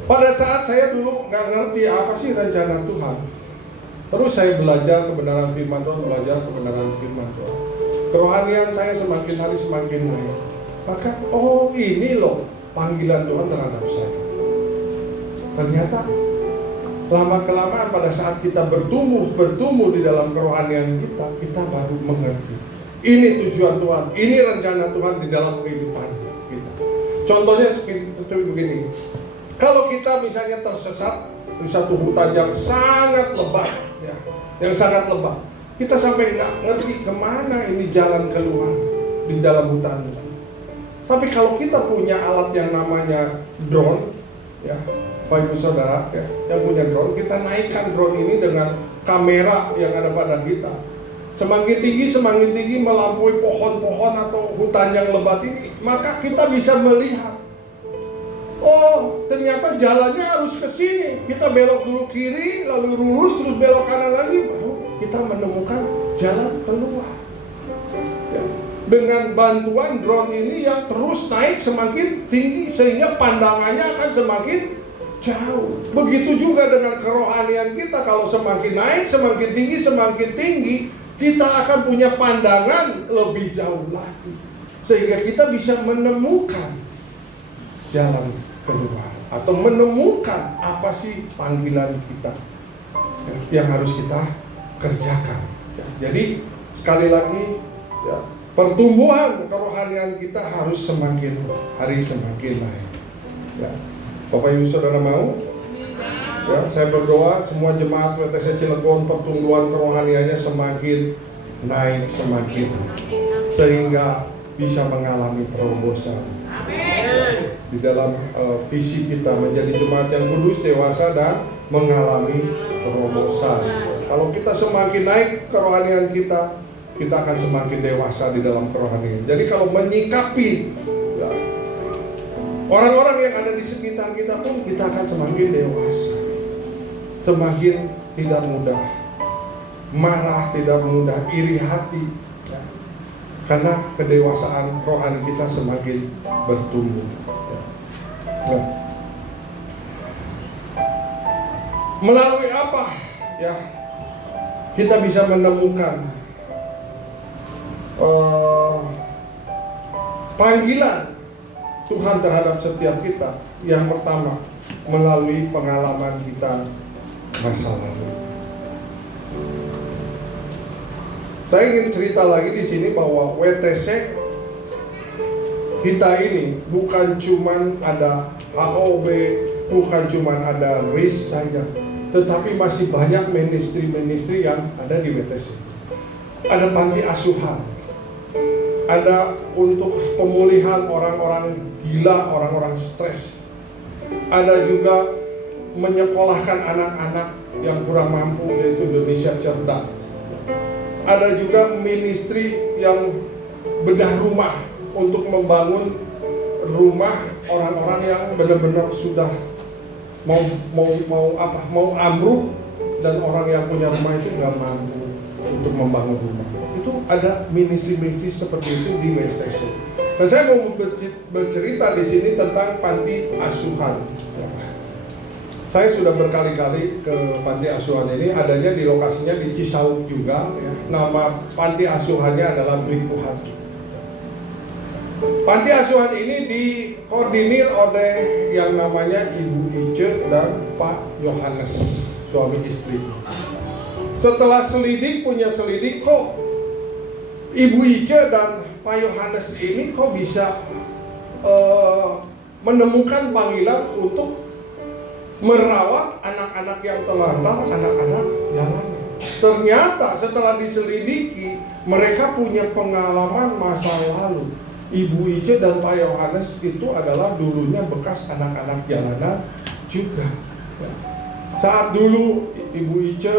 Pada saat saya dulu nggak ngerti apa sih rencana Tuhan, terus saya belajar kebenaran firman Tuhan, kerohanian saya semakin hari semakin naik. Maka, ini loh panggilan Tuhan terhadap saya. Ternyata lama-kelamaan pada saat kita bertumbuh di dalam kerohanian kita baru mengerti. Ini tujuan Tuhan, ini rencana Tuhan di dalam kehidupan kita. Contohnya seperti begini. Kalau kita misalnya tersesat di satu hutan yang sangat lebat, ya, kita sampai nggak ngerti kemana ini jalan keluar di dalam hutan. Tapi kalau kita punya alat yang namanya drone, ya, Bapak Ibu Saudara, ya, yang punya drone, kita naikkan drone ini dengan kamera yang ada pada kita. Semakin tinggi melampaui pohon-pohon atau hutan yang lebat ini, maka kita bisa melihat. Ternyata jalannya harus ke sini. Kita belok dulu kiri, lalu lurus, terus belok kanan lagi, baru kita menemukan jalan keluar. Ya. Dengan bantuan drone ini yang terus naik semakin tinggi, sehingga pandangannya akan semakin jauh. Begitu juga dengan kerohanian kita, kalau semakin naik, semakin tinggi, kita akan punya pandangan lebih jauh lagi, sehingga kita bisa menemukan jalan keluar atau menemukan apa sih panggilan kita yang harus kita kerjakan. Jadi sekali lagi, ya, pertumbuhan kerohanian kita harus semakin hari semakin naik. Ya. Bapak Ibu Saudara mau? Ya, saya berdoa semua jemaat WTC Cilegon pertumbuhan kerohaniannya semakin naik, sehingga bisa mengalami terobosan di dalam visi kita menjadi jemaat yang kudus, dewasa, dan mengalami terobosan. Kalau kita semakin naik kerohanian kita akan semakin dewasa di dalam kerohanian. Jadi kalau menyikapi, ya, orang-orang yang ada di sekitar kita pun, kita akan semakin dewasa, semakin tidak mudah marah, tidak mudah iri hati, ya. Karena kedewasaan rohani kita semakin bertumbuh, ya. Nah, melalui apa, ya, kita bisa menemukan panggilan Tuhan terhadap setiap kita? Yang pertama, melalui pengalaman kita masa lalu. Saya ingin cerita lagi di sini bahwa WTC kita ini bukan cuman ada AOB, bukan cuman ada RIS saja, tetapi masih banyak ministry-ministry yang ada di WTC. Ada panti asuhan, ada untuk pemulihan orang-orang gila, orang-orang stres. Ada juga menyekolahkan anak-anak yang kurang mampu, yaitu Indonesia Cerdas. Ada juga ministry yang bedah rumah untuk membangun rumah orang-orang yang benar-benar sudah mau ambruk, dan orang yang punya rumah itu nggak mampu untuk membangun rumah. Itu ada ministry-ministry seperti itu di WSTC. Nah, saya mau bercerita di sini tentang panti asuhan. Saya sudah berkali-kali ke panti asuhan ini, adanya di lokasinya di Cisauk juga. Ya. Nama panti asuhannya adalah Brikuhan. Panti asuhan ini dikoordinir oleh yang namanya Ibu Ice dan Pak Yohanes, suami istri. Setelah punya selidik, kok Ibu Ice dan Pak Yohanes ini kok bisa menemukan panggilan untuk merawat anak-anak yang telantar, anak-anak jalanan. Ternyata setelah diselidiki, mereka punya pengalaman masa lalu. Ibu Ice dan Pak Yohanes itu adalah dulunya bekas anak-anak jalanan juga. Saat dulu Ibu Ice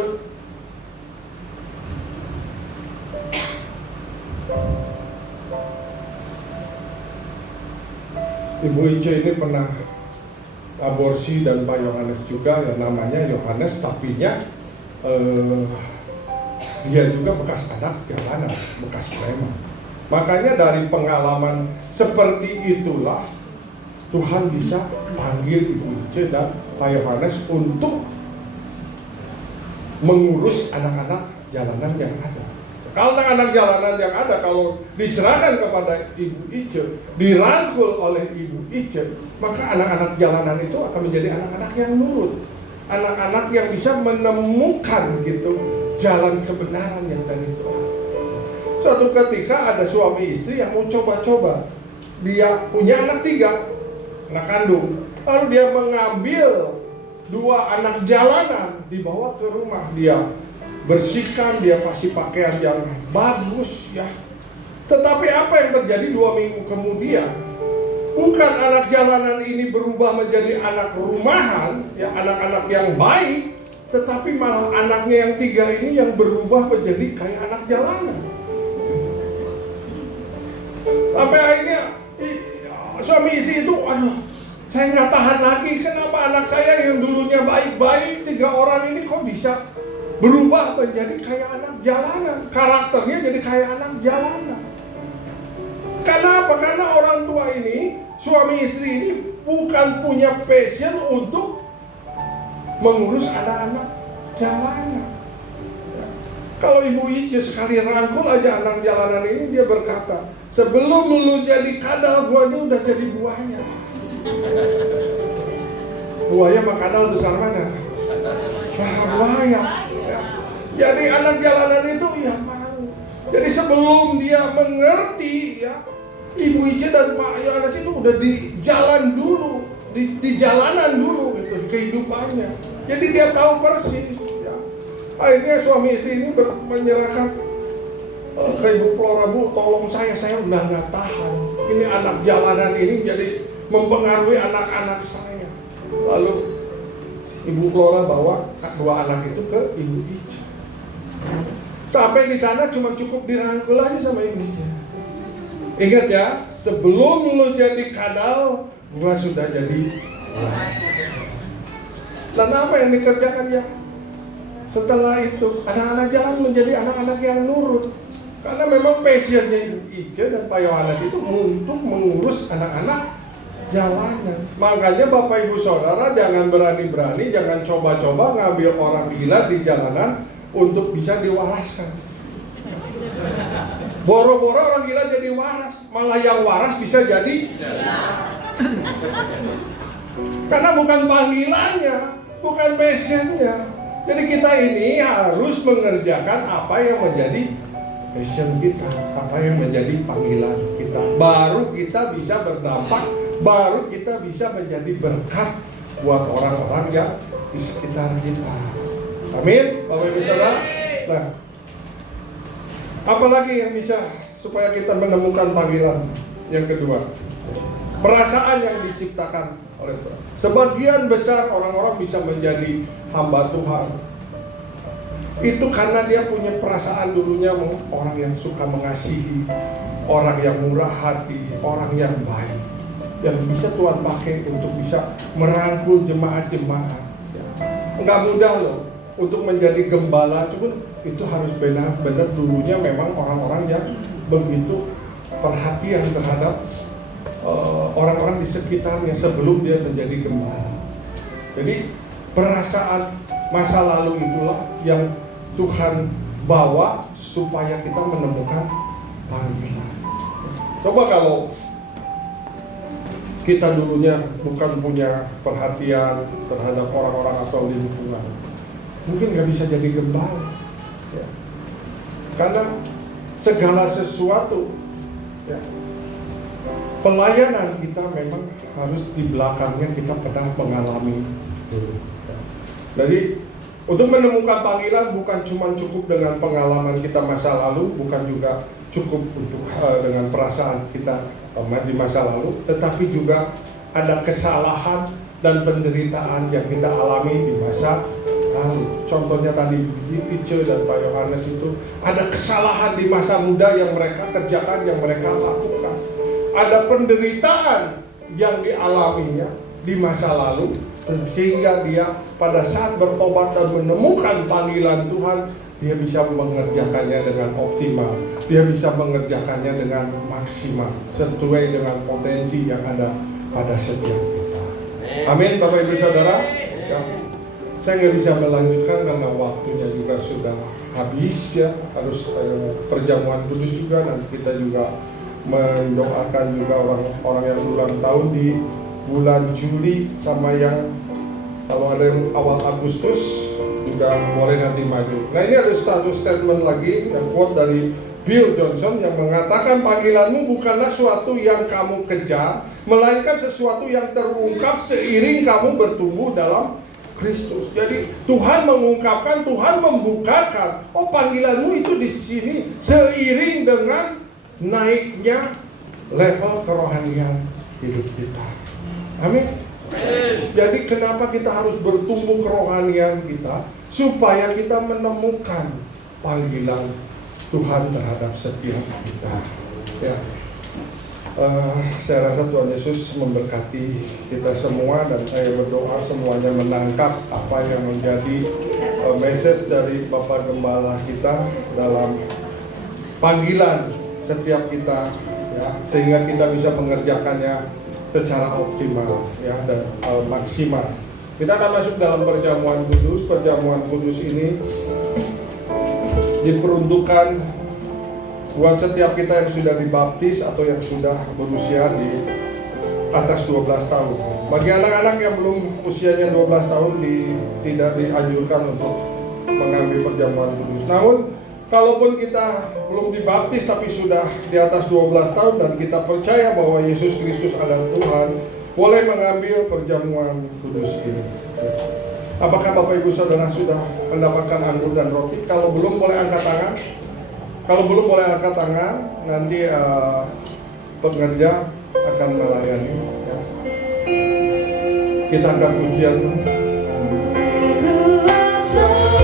ini pernah aborsi, dan Pak Yohanes juga, yang namanya Yohanes, tapinya dia juga bekas anak jalanan, bekas preman. Makanya dari pengalaman seperti itulah Tuhan bisa panggil Ibu Ice dan Pak Yohanes untuk mengurus anak-anak jalanan yang ada. Kalau anak-anak jalanan yang ada, kalau diserahkan kepada Ibu Ice, dirangkul oleh Ibu Ice, maka anak-anak jalanan itu akan menjadi anak-anak yang nurut, anak-anak yang bisa menemukan gitu jalan kebenaran yang dari Tuhan. Suatu ketika ada suami istri yang mau coba-coba. Dia punya anak 3, anak kandung. Lalu dia mengambil 2 anak jalanan, dibawa ke rumah. Dia bersihkan, dia kasih pakaian yang bagus ya. Tetapi apa yang terjadi 2 minggu kemudian? Bukan anak jalanan ini berubah menjadi anak rumahan, ya, anak-anak yang baik, tetapi malah anaknya yang 3 ini yang berubah menjadi kayak anak jalanan. Sampai akhirnya suami istri itu, aduh, saya nggak tahan lagi. Kenapa anak saya yang dulunya baik-baik, 3 orang ini kok bisa berubah menjadi kayak anak jalanan? Karakternya jadi kayak anak jalanan. Karena apa? Karena orang tua ini, suami istri ini bukan punya passion untuk mengurus anak-anak jalanan. Kalau Ibu Ice sekali rangkul aja anak jalanan ini, dia berkata, sebelum lu jadi kadal, gua ini udah jadi buaya. Buaya sama kadal besar mana? Wah, buaya. Ya. Jadi anak jalanan itu ya mau. Jadi sebelum dia mengerti ya, Ibu Ice dan Pak Yohanes itu udah di jalan dulu, di jalanan dulu gitu kehidupannya. Jadi dia tahu persis. Ya. Akhirnya suami istri ini menyerahkan ke Ibu Flora, Bu, tolong saya udah nggak tahan. Ini anak jalanan ini jadi mempengaruhi anak-anak saya. Lalu Ibu Flora bawa 2 anak itu ke Ibu Ice. Sampai di sana cuma cukup dirangkul aja sama Ibu Ice. Ingat ya, sebelum lu jadi kadal, gua sudah jadi. Dan apa yang dikerjakan ya? Setelah itu, anak-anak jalan menjadi anak-anak yang nurut. Karena memang passionnya Ibu Ice dan Pak Yohanes itu untuk mengurus anak-anak jalanan. Makanya Bapak Ibu Saudara jangan berani-berani, jangan coba-coba ngambil orang gila di jalanan untuk bisa diwaraskan. Boro-boro orang gila jadi waras, malah yang waras bisa jadi. Karena bukan panggilannya, bukan passionnya. Jadi kita ini harus mengerjakan apa yang menjadi passion kita, apa yang menjadi panggilan kita. kita. Baru kita bisa berdampak, baru kita bisa menjadi berkat buat orang-orang yang di sekitar kita. Amin, Bapak Ibu Saudara. Nah, apalagi yang bisa supaya kita menemukan panggilan? Yang kedua, perasaan yang diciptakan oleh Tuhan. Sebagian besar orang-orang bisa menjadi hamba Tuhan itu karena dia punya perasaan dulunya orang yang suka mengasihi, orang yang murah hati, orang yang baik, yang bisa Tuhan pakai untuk bisa merangkul jemaat-jemaat. Enggak mudah loh untuk menjadi gembala, cuman itu harus benar-benar dulunya memang orang-orang yang begitu perhatian terhadap orang-orang di sekitarnya sebelum dia menjadi gembala. Jadi perasaan masa lalu itulah yang Tuhan bawa supaya kita menemukan panggilan. Coba kalau kita dulunya bukan punya perhatian terhadap orang-orang atau lingkungan, mungkin nggak bisa jadi gembala, ya. Karena segala sesuatu, ya, pelayanan kita memang harus di belakangnya kita pernah mengalami dulu. Ya. Jadi untuk menemukan panggilan bukan cuma cukup dengan pengalaman kita masa lalu, bukan juga cukup untuk dengan perasaan kita di masa lalu, tetapi juga ada kesalahan dan penderitaan yang kita alami di masa lalu. Contohnya tadi Ice dan Pak Yohanes itu ada kesalahan di masa muda yang mereka kerjakan, yang mereka lakukan. Ada penderitaan yang dialaminya di masa lalu, sehingga dia pada saat bertobat dan menemukan panggilan Tuhan, dia bisa mengerjakannya dengan optimal, dia bisa mengerjakannya dengan maksimal, sesuai dengan potensi yang ada pada setiap kita. Amin, Bapak Ibu Saudara. Ya, saya nggak bisa melanjutkan karena waktunya juga sudah habis, ya. Harus perjamuan kudus juga, dan kita juga mendoakan juga orang-orang yang ulang tahun di bulan Juli, sama yang kalau ada yang awal Agustus juga boleh nanti maju. Nah, ini ada satu statement lagi yang quote dari Bill Johnson yang mengatakan panggilanmu bukanlah sesuatu yang kamu kejar, melainkan sesuatu yang terungkap seiring kamu bertumbuh dalam Kristus. Jadi Tuhan mengungkapkan, Tuhan membukakan, oh panggilanmu itu di sini seiring dengan naiknya level kerohanian hidup kita. Amin. Jadi kenapa kita harus bertumbuh kerohanian kita? Supaya kita menemukan panggilan Tuhan terhadap setiap kita. Ya, saya rasa Tuhan Yesus memberkati kita semua, dan saya berdoa semuanya menangkap apa yang menjadi message dari Bapak Gembala kita dalam panggilan setiap kita, ya, sehingga kita bisa mengerjakannya secara optimal, ya, dan maksimal. Kita akan masuk dalam perjamuan kudus. Perjamuan kudus ini diperuntukkan buat setiap kita yang sudah dibaptis atau yang sudah berusia di atas 12 tahun. Bagi anak-anak yang belum usianya 12 tahun tidak dianjurkan untuk mengambil perjamuan kudus. Namun kalaupun kita belum dibaptis tapi sudah di atas 12 tahun dan kita percaya bahwa Yesus Kristus adalah Tuhan, boleh mengambil perjamuan kudus ini. Apakah Bapak Ibu Saudara sudah mendapatkan anggur dan roti? Kalau belum, boleh angkat tangan. Kalau belum, boleh angkat tangan. Nanti pengerja akan melayani, ya. Kita angkat pujian. Bersama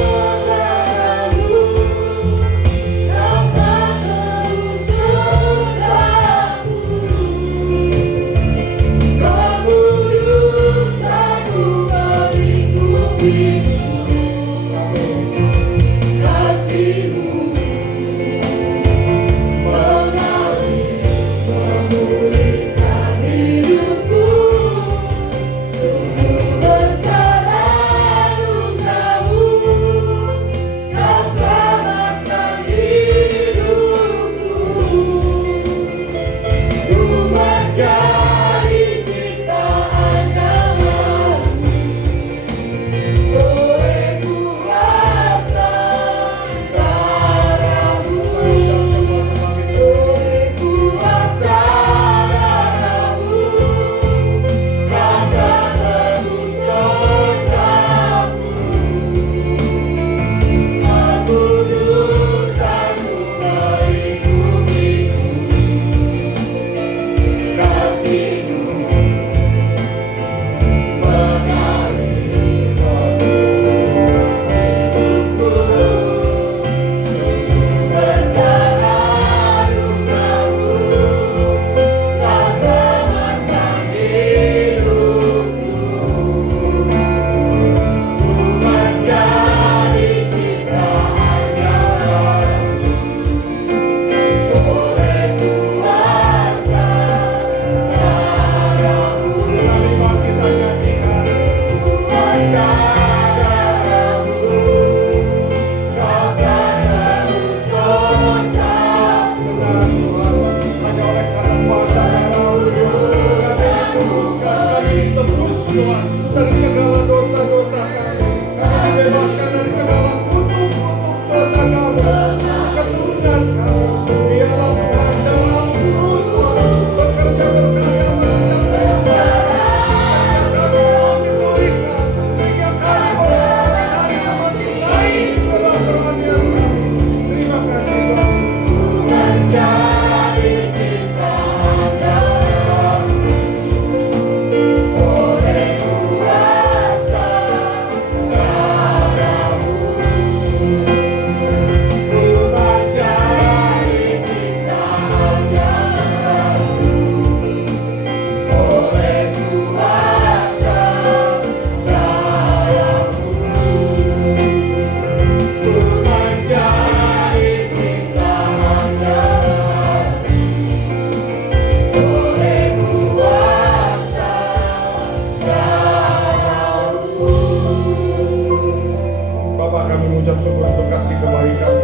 untuk kasih kebaikan.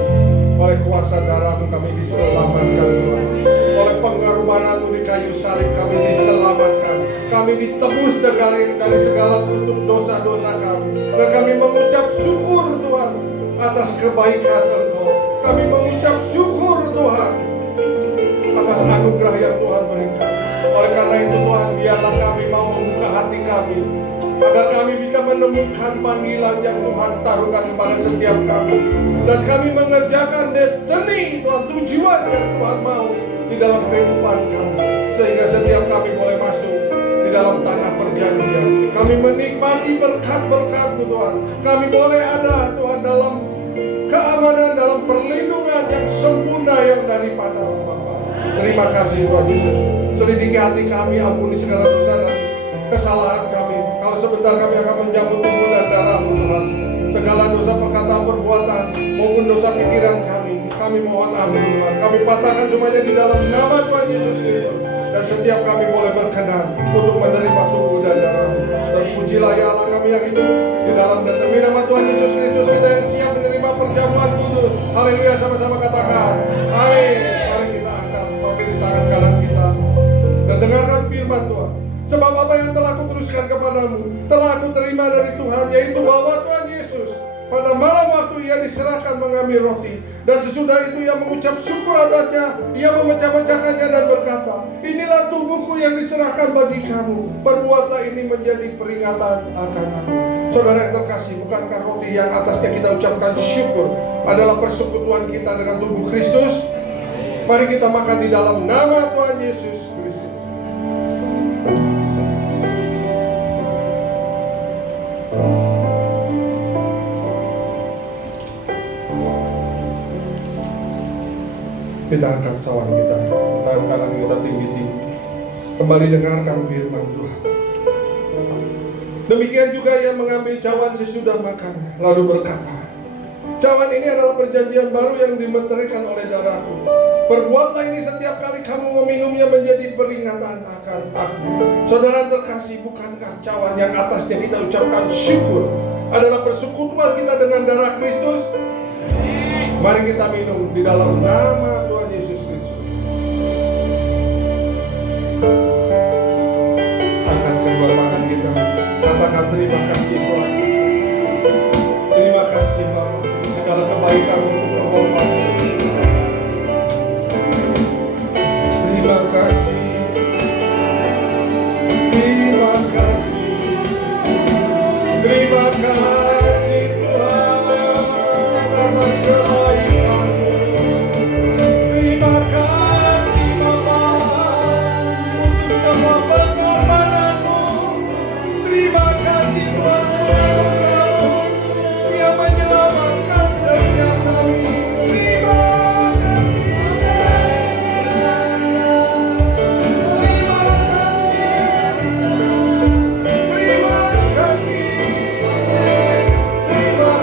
Oleh kuasa darah-Mu kami diselamatkan Tuhan. Oleh pengorbanan-Mu di kayu salib kami diselamatkan. Kami ditebus dari segala bentuk dosa-dosa kami. Dan kami mengucap syukur Tuhan atas kebaikan Engkau. Kami mengucap syukur Tuhan atas anugerah yang Tuhan berikan. Oleh karena itu Tuhan, biarlah kami mau membuka hati kami, agar kami bisa menemukan panggilan yang Tuhan taruhkan kepada setiap kami. Dan kami mengerjakan destiny Tuhan, tujuan yang Tuhan mau di dalam kehidupan kami. Sehingga setiap kami boleh masuk di dalam tanah perjanjian. Kami menikmati berkat-berkat-Mu Tuhan. Kami boleh ada Tuhan dalam keamanan, dalam perlindungan yang sempurna yang daripada-Mu Bapa. Terima kasih Tuhan Yesus. Selidiki hati kami, ampuni segala dosa dan kesalahan kami. Kalau sebentar kami akan menjamu tubuh dan darah-Mu Tuhan. Segala dosa perkataan, perbuatan maupun dosa pikiran kami mohon ampun Tuhan. Kami patahkan semuanya di dalam nama Tuhan Yesus Kristus. Dan setiap kami boleh berkenan untuk menerima tubuh dan darah-Mu. Terpujilah ya Allah kami yang hidup di dalam dan demi nama Tuhan Yesus Kristus, kita yang siap menerima perjamuan kudus. Haleluya, sama-sama katakan amin. Mari kita angkat topi di tangan kanan kita dan dengarkan firman Tuhan. Sebab apa yang telah kuteruskan kepadamu telah aku terima dari Tuhan, yaitu bahwa Tuhan Yesus pada malam waktu ia diserahkan mengambil roti, dan sesudah itu ia mengucap syukur atasnya, ia memecah-mecahkannya dan berkata, inilah tubuhku yang diserahkan bagi kamu, perbuatlah ini menjadi peringatan akan aku. Saudara yang terkasih, bukankah roti yang atasnya kita ucapkan syukur adalah persekutuan kita dengan tubuh Kristus? Mari kita makan di dalam nama Tuhan Yesus Kristus. Kita angkat cawan kita, tangan kanan kita tinggi-tinggi. Kembali dengarkan firman Tuhan. Demikian juga ia mengambil cawan sesudah makan, lalu berkata, cawan ini adalah perjanjian baru yang dimeteraikan oleh darahku. Perbuatlah ini setiap kali kamu meminumnya menjadi peringatan akan aku. Saudara terkasih, bukankah cawan yang atasnya kita ucapkan syukur adalah persekutuan kita dengan darah Kristus? Mari kita minum di dalam nama Tuhan Yesus Kristus. Angkat kedua tangan kita, katakan terima kasih Tuhan. Terima kasih Bapa, segala kebaikan untuk kehormatan. Terima kasih, terima kasih, terima kasih Tuhan atas kebaikan-Mu. Terima kasih Bapa untuk semua pengorbanan-Mu. Terima kasih Tuhan yang menyelamatkan setiap kami. Terima kasih. Terima kasih. Terima kasih. Terima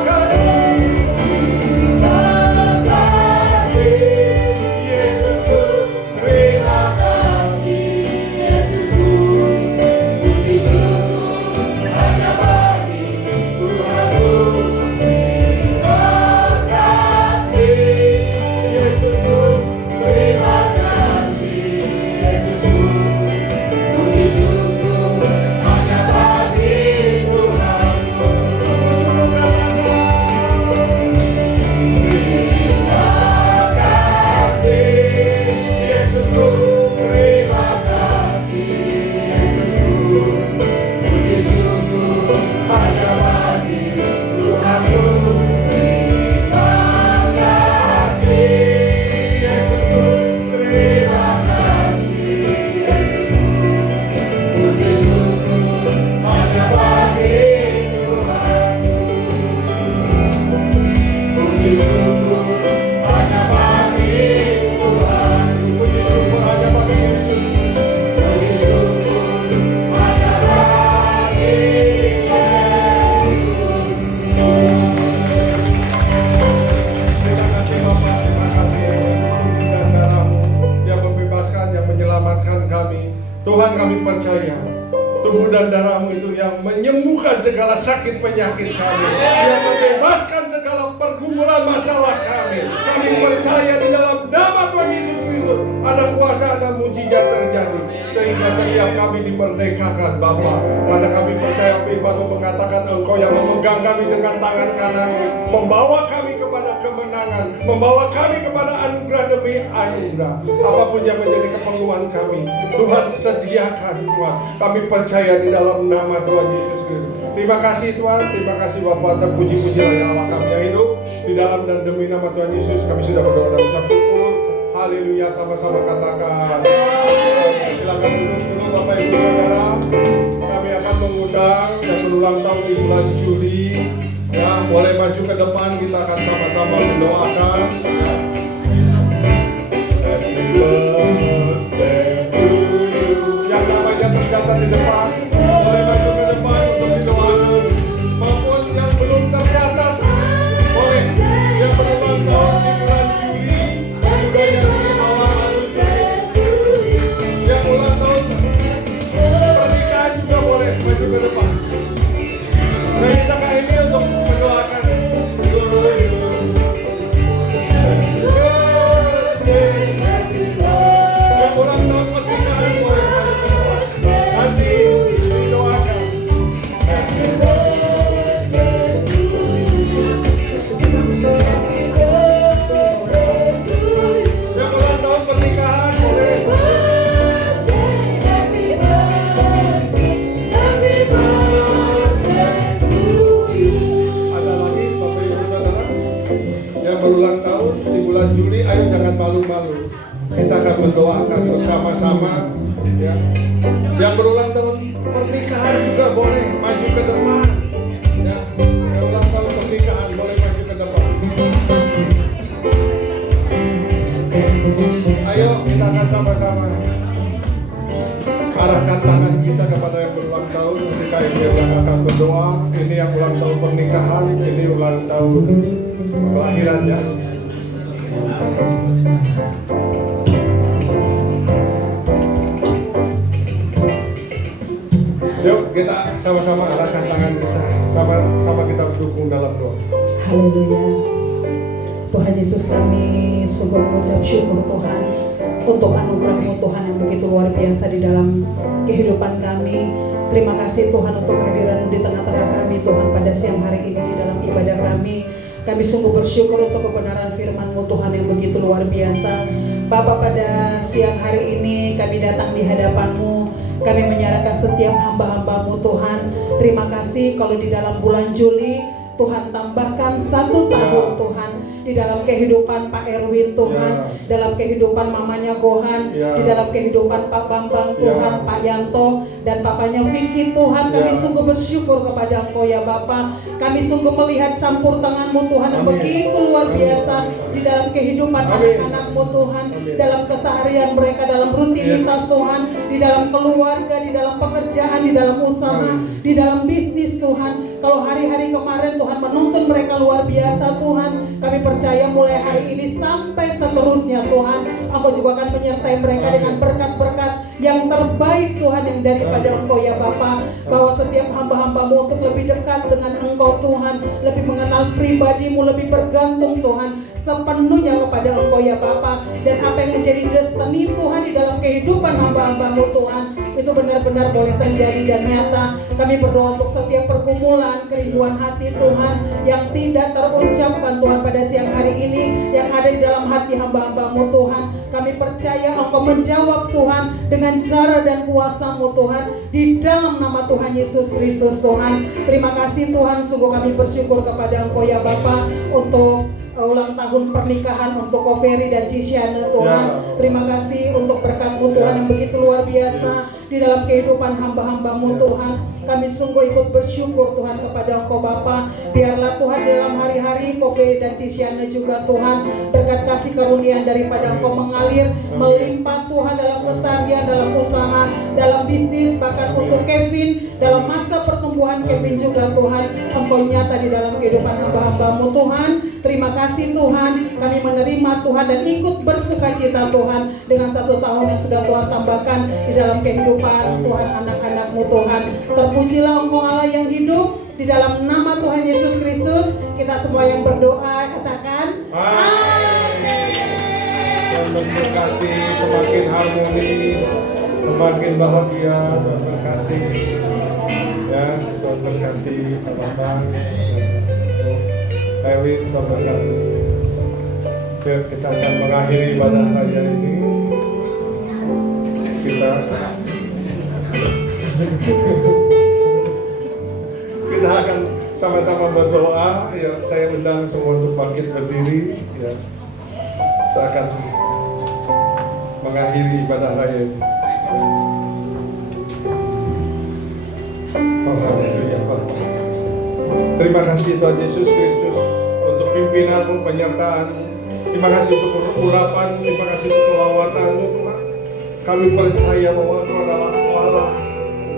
kasih. Yesusku, terima kasih. Yesusku, puji syukur hanya bagi Tuhanku. Terima kasih. Yesusku, terima kasih. Yesusku, puji syukur hanya bagi Tuhanku. Terima kasih. Yesusku, terima kasih. Yesusku, puji syukur hanya bagi Tuhanku. Terima kasih. Yesusku, terima kasih. Yesusku, puji syukur hanya bagi Tuhanku. Puji syukur hanya bagi Tuhanku. Puji syukur hanya bagi Yesus. Puji syukur hanya bagi Yesus. Terima kasih Bapa, terima kasih untuk tubuh dan darah-Mu yang membebaskan, yang menyelamatkan kami. Tuhan, kami percaya tubuh dan darah-Mu itu yang menyembuhkan segala sakit penyakit kami, yang membebaskan segala pergumulan pergumulan masalah kami. Kami percaya di dalam nama Tuhan Yesus Kristus ada kuasa, ada mujizat terjadi, sehingga setiap kami dimerdekakan Bapa. Karena kami percaya firman-Mu mengatakan Engkau yang memegang kami dengan tangan kanan, membawa kami kepada kemenangan, membawa kami kepada anugerah demi anugerah. Apapun yang menjadi keperluan kami, Tuhan sediakan Tuhan. Kami percaya di dalam nama Tuhan Yesus Kristus. Terima kasih Tuhan, terima kasih Bapa. Terpuji-pujilah ya Allah kami yang hidup. Di dalam dan demi nama Tuhan Yesus kami sudah berdoa dan ucap syukur. Haleluya, sama-sama katakan. Silakan duduk dulu Bapak Ibu Saudara. Kami akan mengundang yang berulang tahun di bulan Juli. Ya, boleh maju ke depan, kita akan sama-sama mendoakan. Happy birthday to you. Yang namanya tercatat di depan, boleh maju ke depan untuk didoakan. Maupun yang belum tercatat, boleh yang berulang tahun di bulan Juli, juga yang di awal Agustus. Yang ulang tahun pernikahan juga boleh maju ke depan. Nah, kita ke Emil untuk mendoakan. Yang ulang tahun pernikahan boleh maju ke depan. Nanti didoakan. Yang ulang tahun pernikahan boleh. Ada lagi Bapak Ibu Saudara yang berulang tahun di bulan Juli, ayo jangan malu-malu. Kita akan mendoakan bersama-sama ya. Yang berulang tahun pernikahan juga boleh maju ke depan ya. Yang ulang tahun pernikahan boleh maju ke depan. Ayo kita akan sama-sama arahkan tangan kita kepada yang berulang tahun ketika ini yang akan berdoa. Ini yang ulang tahun pernikahan, ini ulang tahun kelahirannya. Yuk kita sama-sama arahkan tangan kita, sama-sama kita mendukung dalam doa. Haleluya. Tuhan Yesus, kami sungguh mengucap syukur Tuhan untuk anugerah-Mu Tuhan yang begitu luar biasa di dalam kehidupan kami. Terima kasih Tuhan untuk kehadiran-Mu di tengah-tengah kami Tuhan pada siang hari ini di dalam ibadah kami. Kami sungguh bersyukur untuk kebenaran firman-Mu Tuhan yang begitu luar biasa. Bapa, pada siang hari ini kami datang di hadapan-Mu. Kami menyerahkan setiap hamba-hamba-Mu Tuhan. Terima kasih kalau di dalam bulan Juli Tuhan tambahkan 1 tahun Tuhan di dalam kehidupan Pak Erwin Tuhan, dalam kehidupan mamanya Gohan, di dalam kehidupan Pak Bambang Tuhan, Pak Yanto dan papanya Vicky Tuhan. Kami sungguh bersyukur kepada Engkau ya Bapa. Kami sungguh melihat campur tangan-Mu Tuhan yang begitu luar biasa di dalam kehidupan anak-anak-Mu Tuhan, dalam keseharian mereka, dalam rutinitas Tuhan, di dalam keluarga, di dalam pekerjaan, di dalam usaha, di dalam bisnis Tuhan. Kalau hari-hari kemarin Tuhan menuntun mereka luar biasa Tuhan, kami percaya mulai hari ini sampai seterusnya Tuhan, Engkau juga akan menyertai mereka dengan berkat-berkat yang terbaik Tuhan yang daripada Engkau ya Bapa. Bahwa setiap hamba-hamba-Mu untuk lebih dekat dengan Engkau Tuhan, lebih mengenal pribadi-Mu, lebih bergantung Tuhan sepenuhnya kepada Engkau ya Bapa. Dan apa yang menjadi destiny Tuhan di dalam kehidupan hamba-hamba-Mu Tuhan, itu benar-benar boleh terjadi dan nyata. Kami berdoa untuk setiap pergumulan, kerinduan hati Tuhan yang tidak terucapkan Tuhan pada siang hari ini, yang ada di dalam hati hamba-hamba-Mu Tuhan. Kami percaya Engkau menjawab Tuhan dengan cara dan kuasa-Mu Tuhan, di dalam nama Tuhan Yesus Kristus Tuhan. Terima kasih Tuhan, sungguh kami bersyukur kepada Engkau ya Bapa untuk ulang tahun pernikahan untuk Koferi dan Cisiana Tuhan. Terima kasih untuk berkat-Mu Tuhan yang begitu luar biasa di dalam kehidupan hamba-hamba-Mu Tuhan. Kami sungguh ikut bersyukur Tuhan kepada Engkau Bapa. Biarlah Tuhan dalam hari-hari Koferi dan Cisiana juga Tuhan, berkat kasih karunia daripada Engkau mengalir melimpah Tuhan dalam keseharian, dalam usaha, dalam bisnis, bahkan untuk Kevin dalam masa pertumbuhan Kevin juga Tuhan. Engkau nyata di dalam kehidupan hamba-hamba-Mu Tuhan. Terima kasih Tuhan, kami menerima Tuhan dan ikut bersukacita Tuhan dengan 1 tahun yang sudah Tuhan tambahkan di dalam kehidupan Tuhan anak-anak-Mu Tuhan. Terpujilah Engkau Allah yang hidup, Di dalam nama Tuhan Yesus Kristus, kita semua yang berdoa katakan Amin. Dan memberkati semakin harmonis, semakin bahagia. Tuhan berkati. Ya, Tuhan berkati Abang, Erwin, Tuhan berkati. Kita akan mengakhiri ibadah raya ini. Kita akan sama-sama berdoa. Ya, saya undang semua untuk bangkit berdiri. Ya, kita akan mengakhiri ibadah raya ini. Oh, haleluya, Bapak. Terima kasih Tuhan Yesus Kristus untuk pimpinan-Mu, penyertaan-Mu. Terima kasih untuk urapan, terima kasih untuk kelawatan-Mu, Tuhan. Kami percaya bahwa Engkau adalah Allah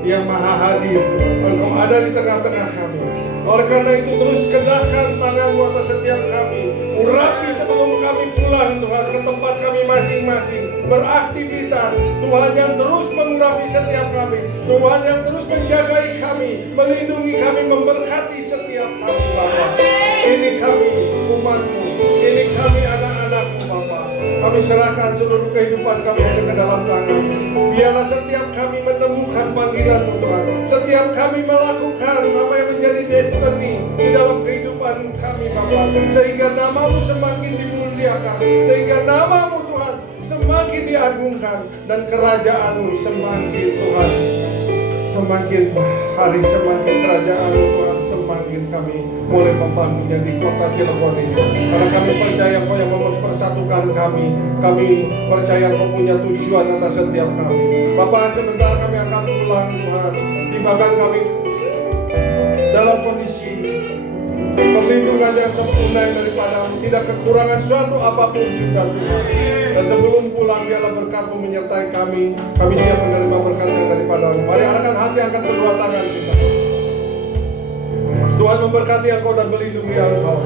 yang maha hadir, Tuhan. Engkau ada di tengah-tengah kami. Oleh karena itu terus kedahkan tangan-Mu atas setiap kami. Urapi sebelum kami pulang, Tuhan, ke tempat kami masing-masing beraktivitas. Tuhan yang terus mengurapi setiap kami. Tuhan yang terus menjagai kami, melindungi kami, memberkati setiap kami, Bapa. Ini kami, umat-Mu. Ini kami, anak-anak-Mu, Bapa. Kami serahkan seluruh kehidupan kami hanya ke dalam tangan. Biarlah setiap kami menemukan panggilan-Mu, Tuhan. Setiap kami melakukan apa yang menjadi destiny di dalam kehidupan kami, Bapa. Sehingga nama-Mu semakin dimuliakan. Sehingga nama-Mu, Tuhan, semakin diagungkan. Dan kerajaan-Mu semakin, Tuhan, semakin hari semakin kerajaan-Mu, Tuhan, semakin kami boleh membangunnya di kota Cilegon ini. Karena kami percaya Engkau yang mempersatukan kami. Kami percaya Engkau punya tujuan atas setiap kami. Bapak, sebentar kami akan pulang, Tuhan. Tibakan kami dalam kondisi perlindungan yang sempurna daripada-Mu. Tidak kekurangan suatu apapun juga, Tuhan. Dan sebelum pulang, biarlah berkat-Mu menyertai kami. Kami siap menerima berkat yang daripada-Mu. Mari arahkan hati, angkat kedua tangan kita. Tuhan memberkati Engkau dan melindungi Engkau.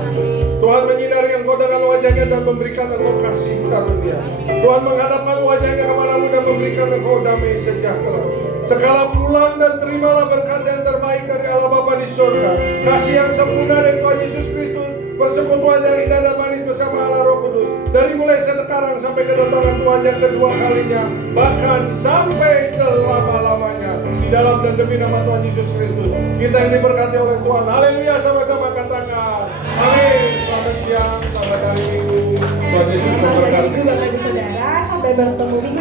Tuhan menyinari Engkau dengan wajah-Nya dan memberikan Engkau kasih karunia. Tuhan menghadapkan wajah-Nya kepadamu dan memberikan Engkau damai sejahtera. Sekala pulang dan terimalah berkat yang terbaik dari Allah Bapa di surga. Kasih yang sempurna dari Tuhan Yesus Kristus, persekutuan yang indah dan manis bersama Allah Roh Kudus, dari mulai sekarang sampai kedatangan Tuhan yang kedua kalinya, bahkan sampai selama-lamanya, di dalam dan demi nama Tuhan Yesus Kristus. Kita yang diberkati oleh Tuhan. Haleluya, sama-sama katakan amin. Selamat siang, selamat hari Minggu. Tuhan Yesus Selamat hari memberkati. Minggu Bapak Ibu Saudara. Sampai bertemu minggu